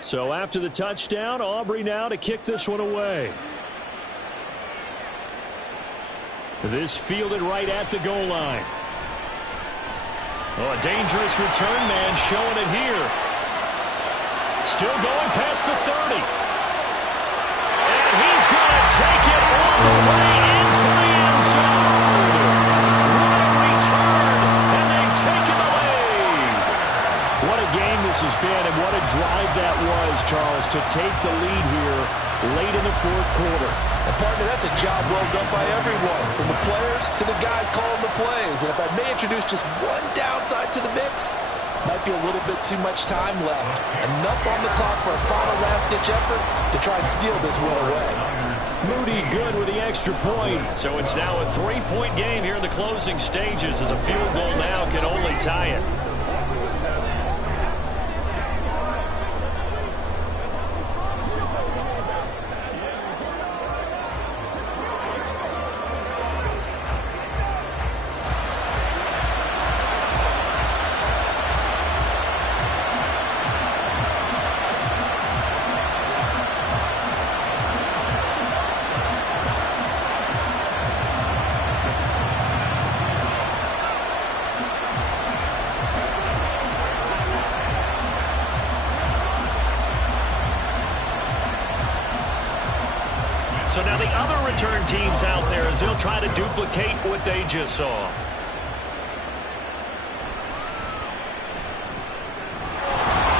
So after the touchdown, Aubrey now to kick this one away. This fielded right at the goal line. Oh, a dangerous return man showing it here. Still going past the 30. And he's going to take it all the way into the end zone. What a return, and they've taken the lead. What a game this has been, and what a drive that was, Charles, to take the lead here late in the fourth quarter. And partner, that's a job well done by everyone, from the players to the guys calling the plays. And if I may introduce just one downside to the mix, might be a little bit too much time left. Enough on the clock for a final last-ditch effort to try and steal this win away. Moody good with the extra point. So it's now a 3-point game here in the closing stages as a field goal now can only tie it. So now the other return teams out there as they'll try to duplicate what they just saw.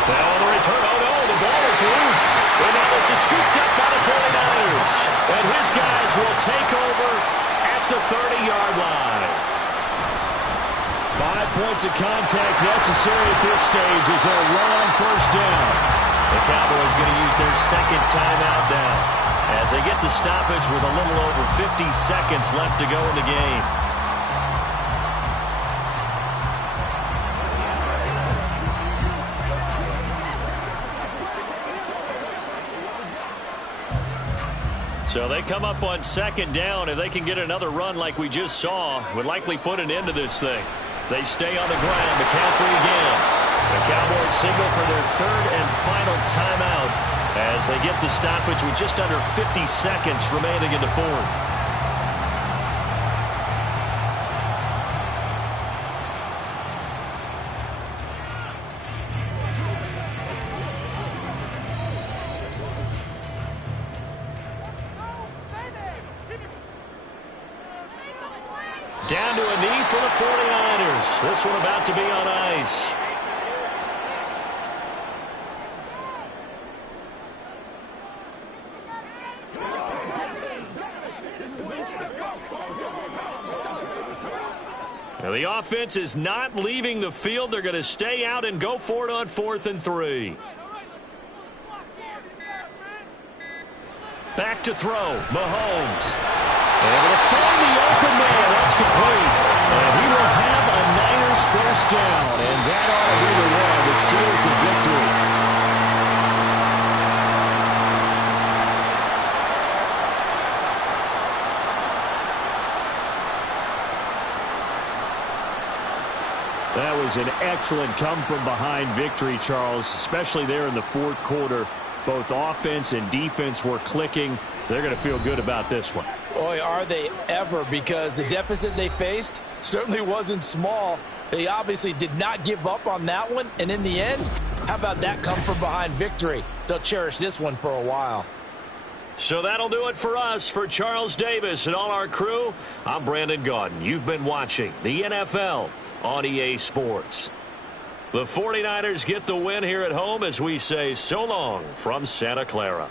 Now on the return, oh no, the ball is loose. And now this is scooped up by the 49ers. And his guys will take over at the 30-yard line. 5 points of contact necessary at this stage as they'll run on first down. The Cowboys going to use their second timeout now, as they get the stoppage with a little over 50 seconds left to go in the game. So they come up on second down. If they can get another run like we just saw, would likely put an end to this thing. They stay on the ground. McCaffrey again. The Cowboys signal for their third and final timeout as they get the stoppage with just under 50 seconds remaining in the fourth. 49ers. This one about to be on ice. Now the offense is not leaving the field. They're going to stay out and go for it on 4th and 3. Back to throw. Mahomes. Able to find the open man. That's complete. And he will have a Niners first down. And that ought to be the one that seals the victory. That was an excellent come-from-behind victory, Charles, especially there in the 4th quarter. Both offense and defense were clicking. They're going to feel good about this one. Boy, are they ever, because the deficit they faced certainly wasn't small. They obviously did not give up on that one, and in the end, how about that come-from-behind victory? They'll cherish this one for a while. So that'll do it for us. For Charles Davis and all our crew, I'm Brandon Gaudin. You've been watching the NFL on EA Sports. The 49ers get the win here at home as we say so long from Santa Clara.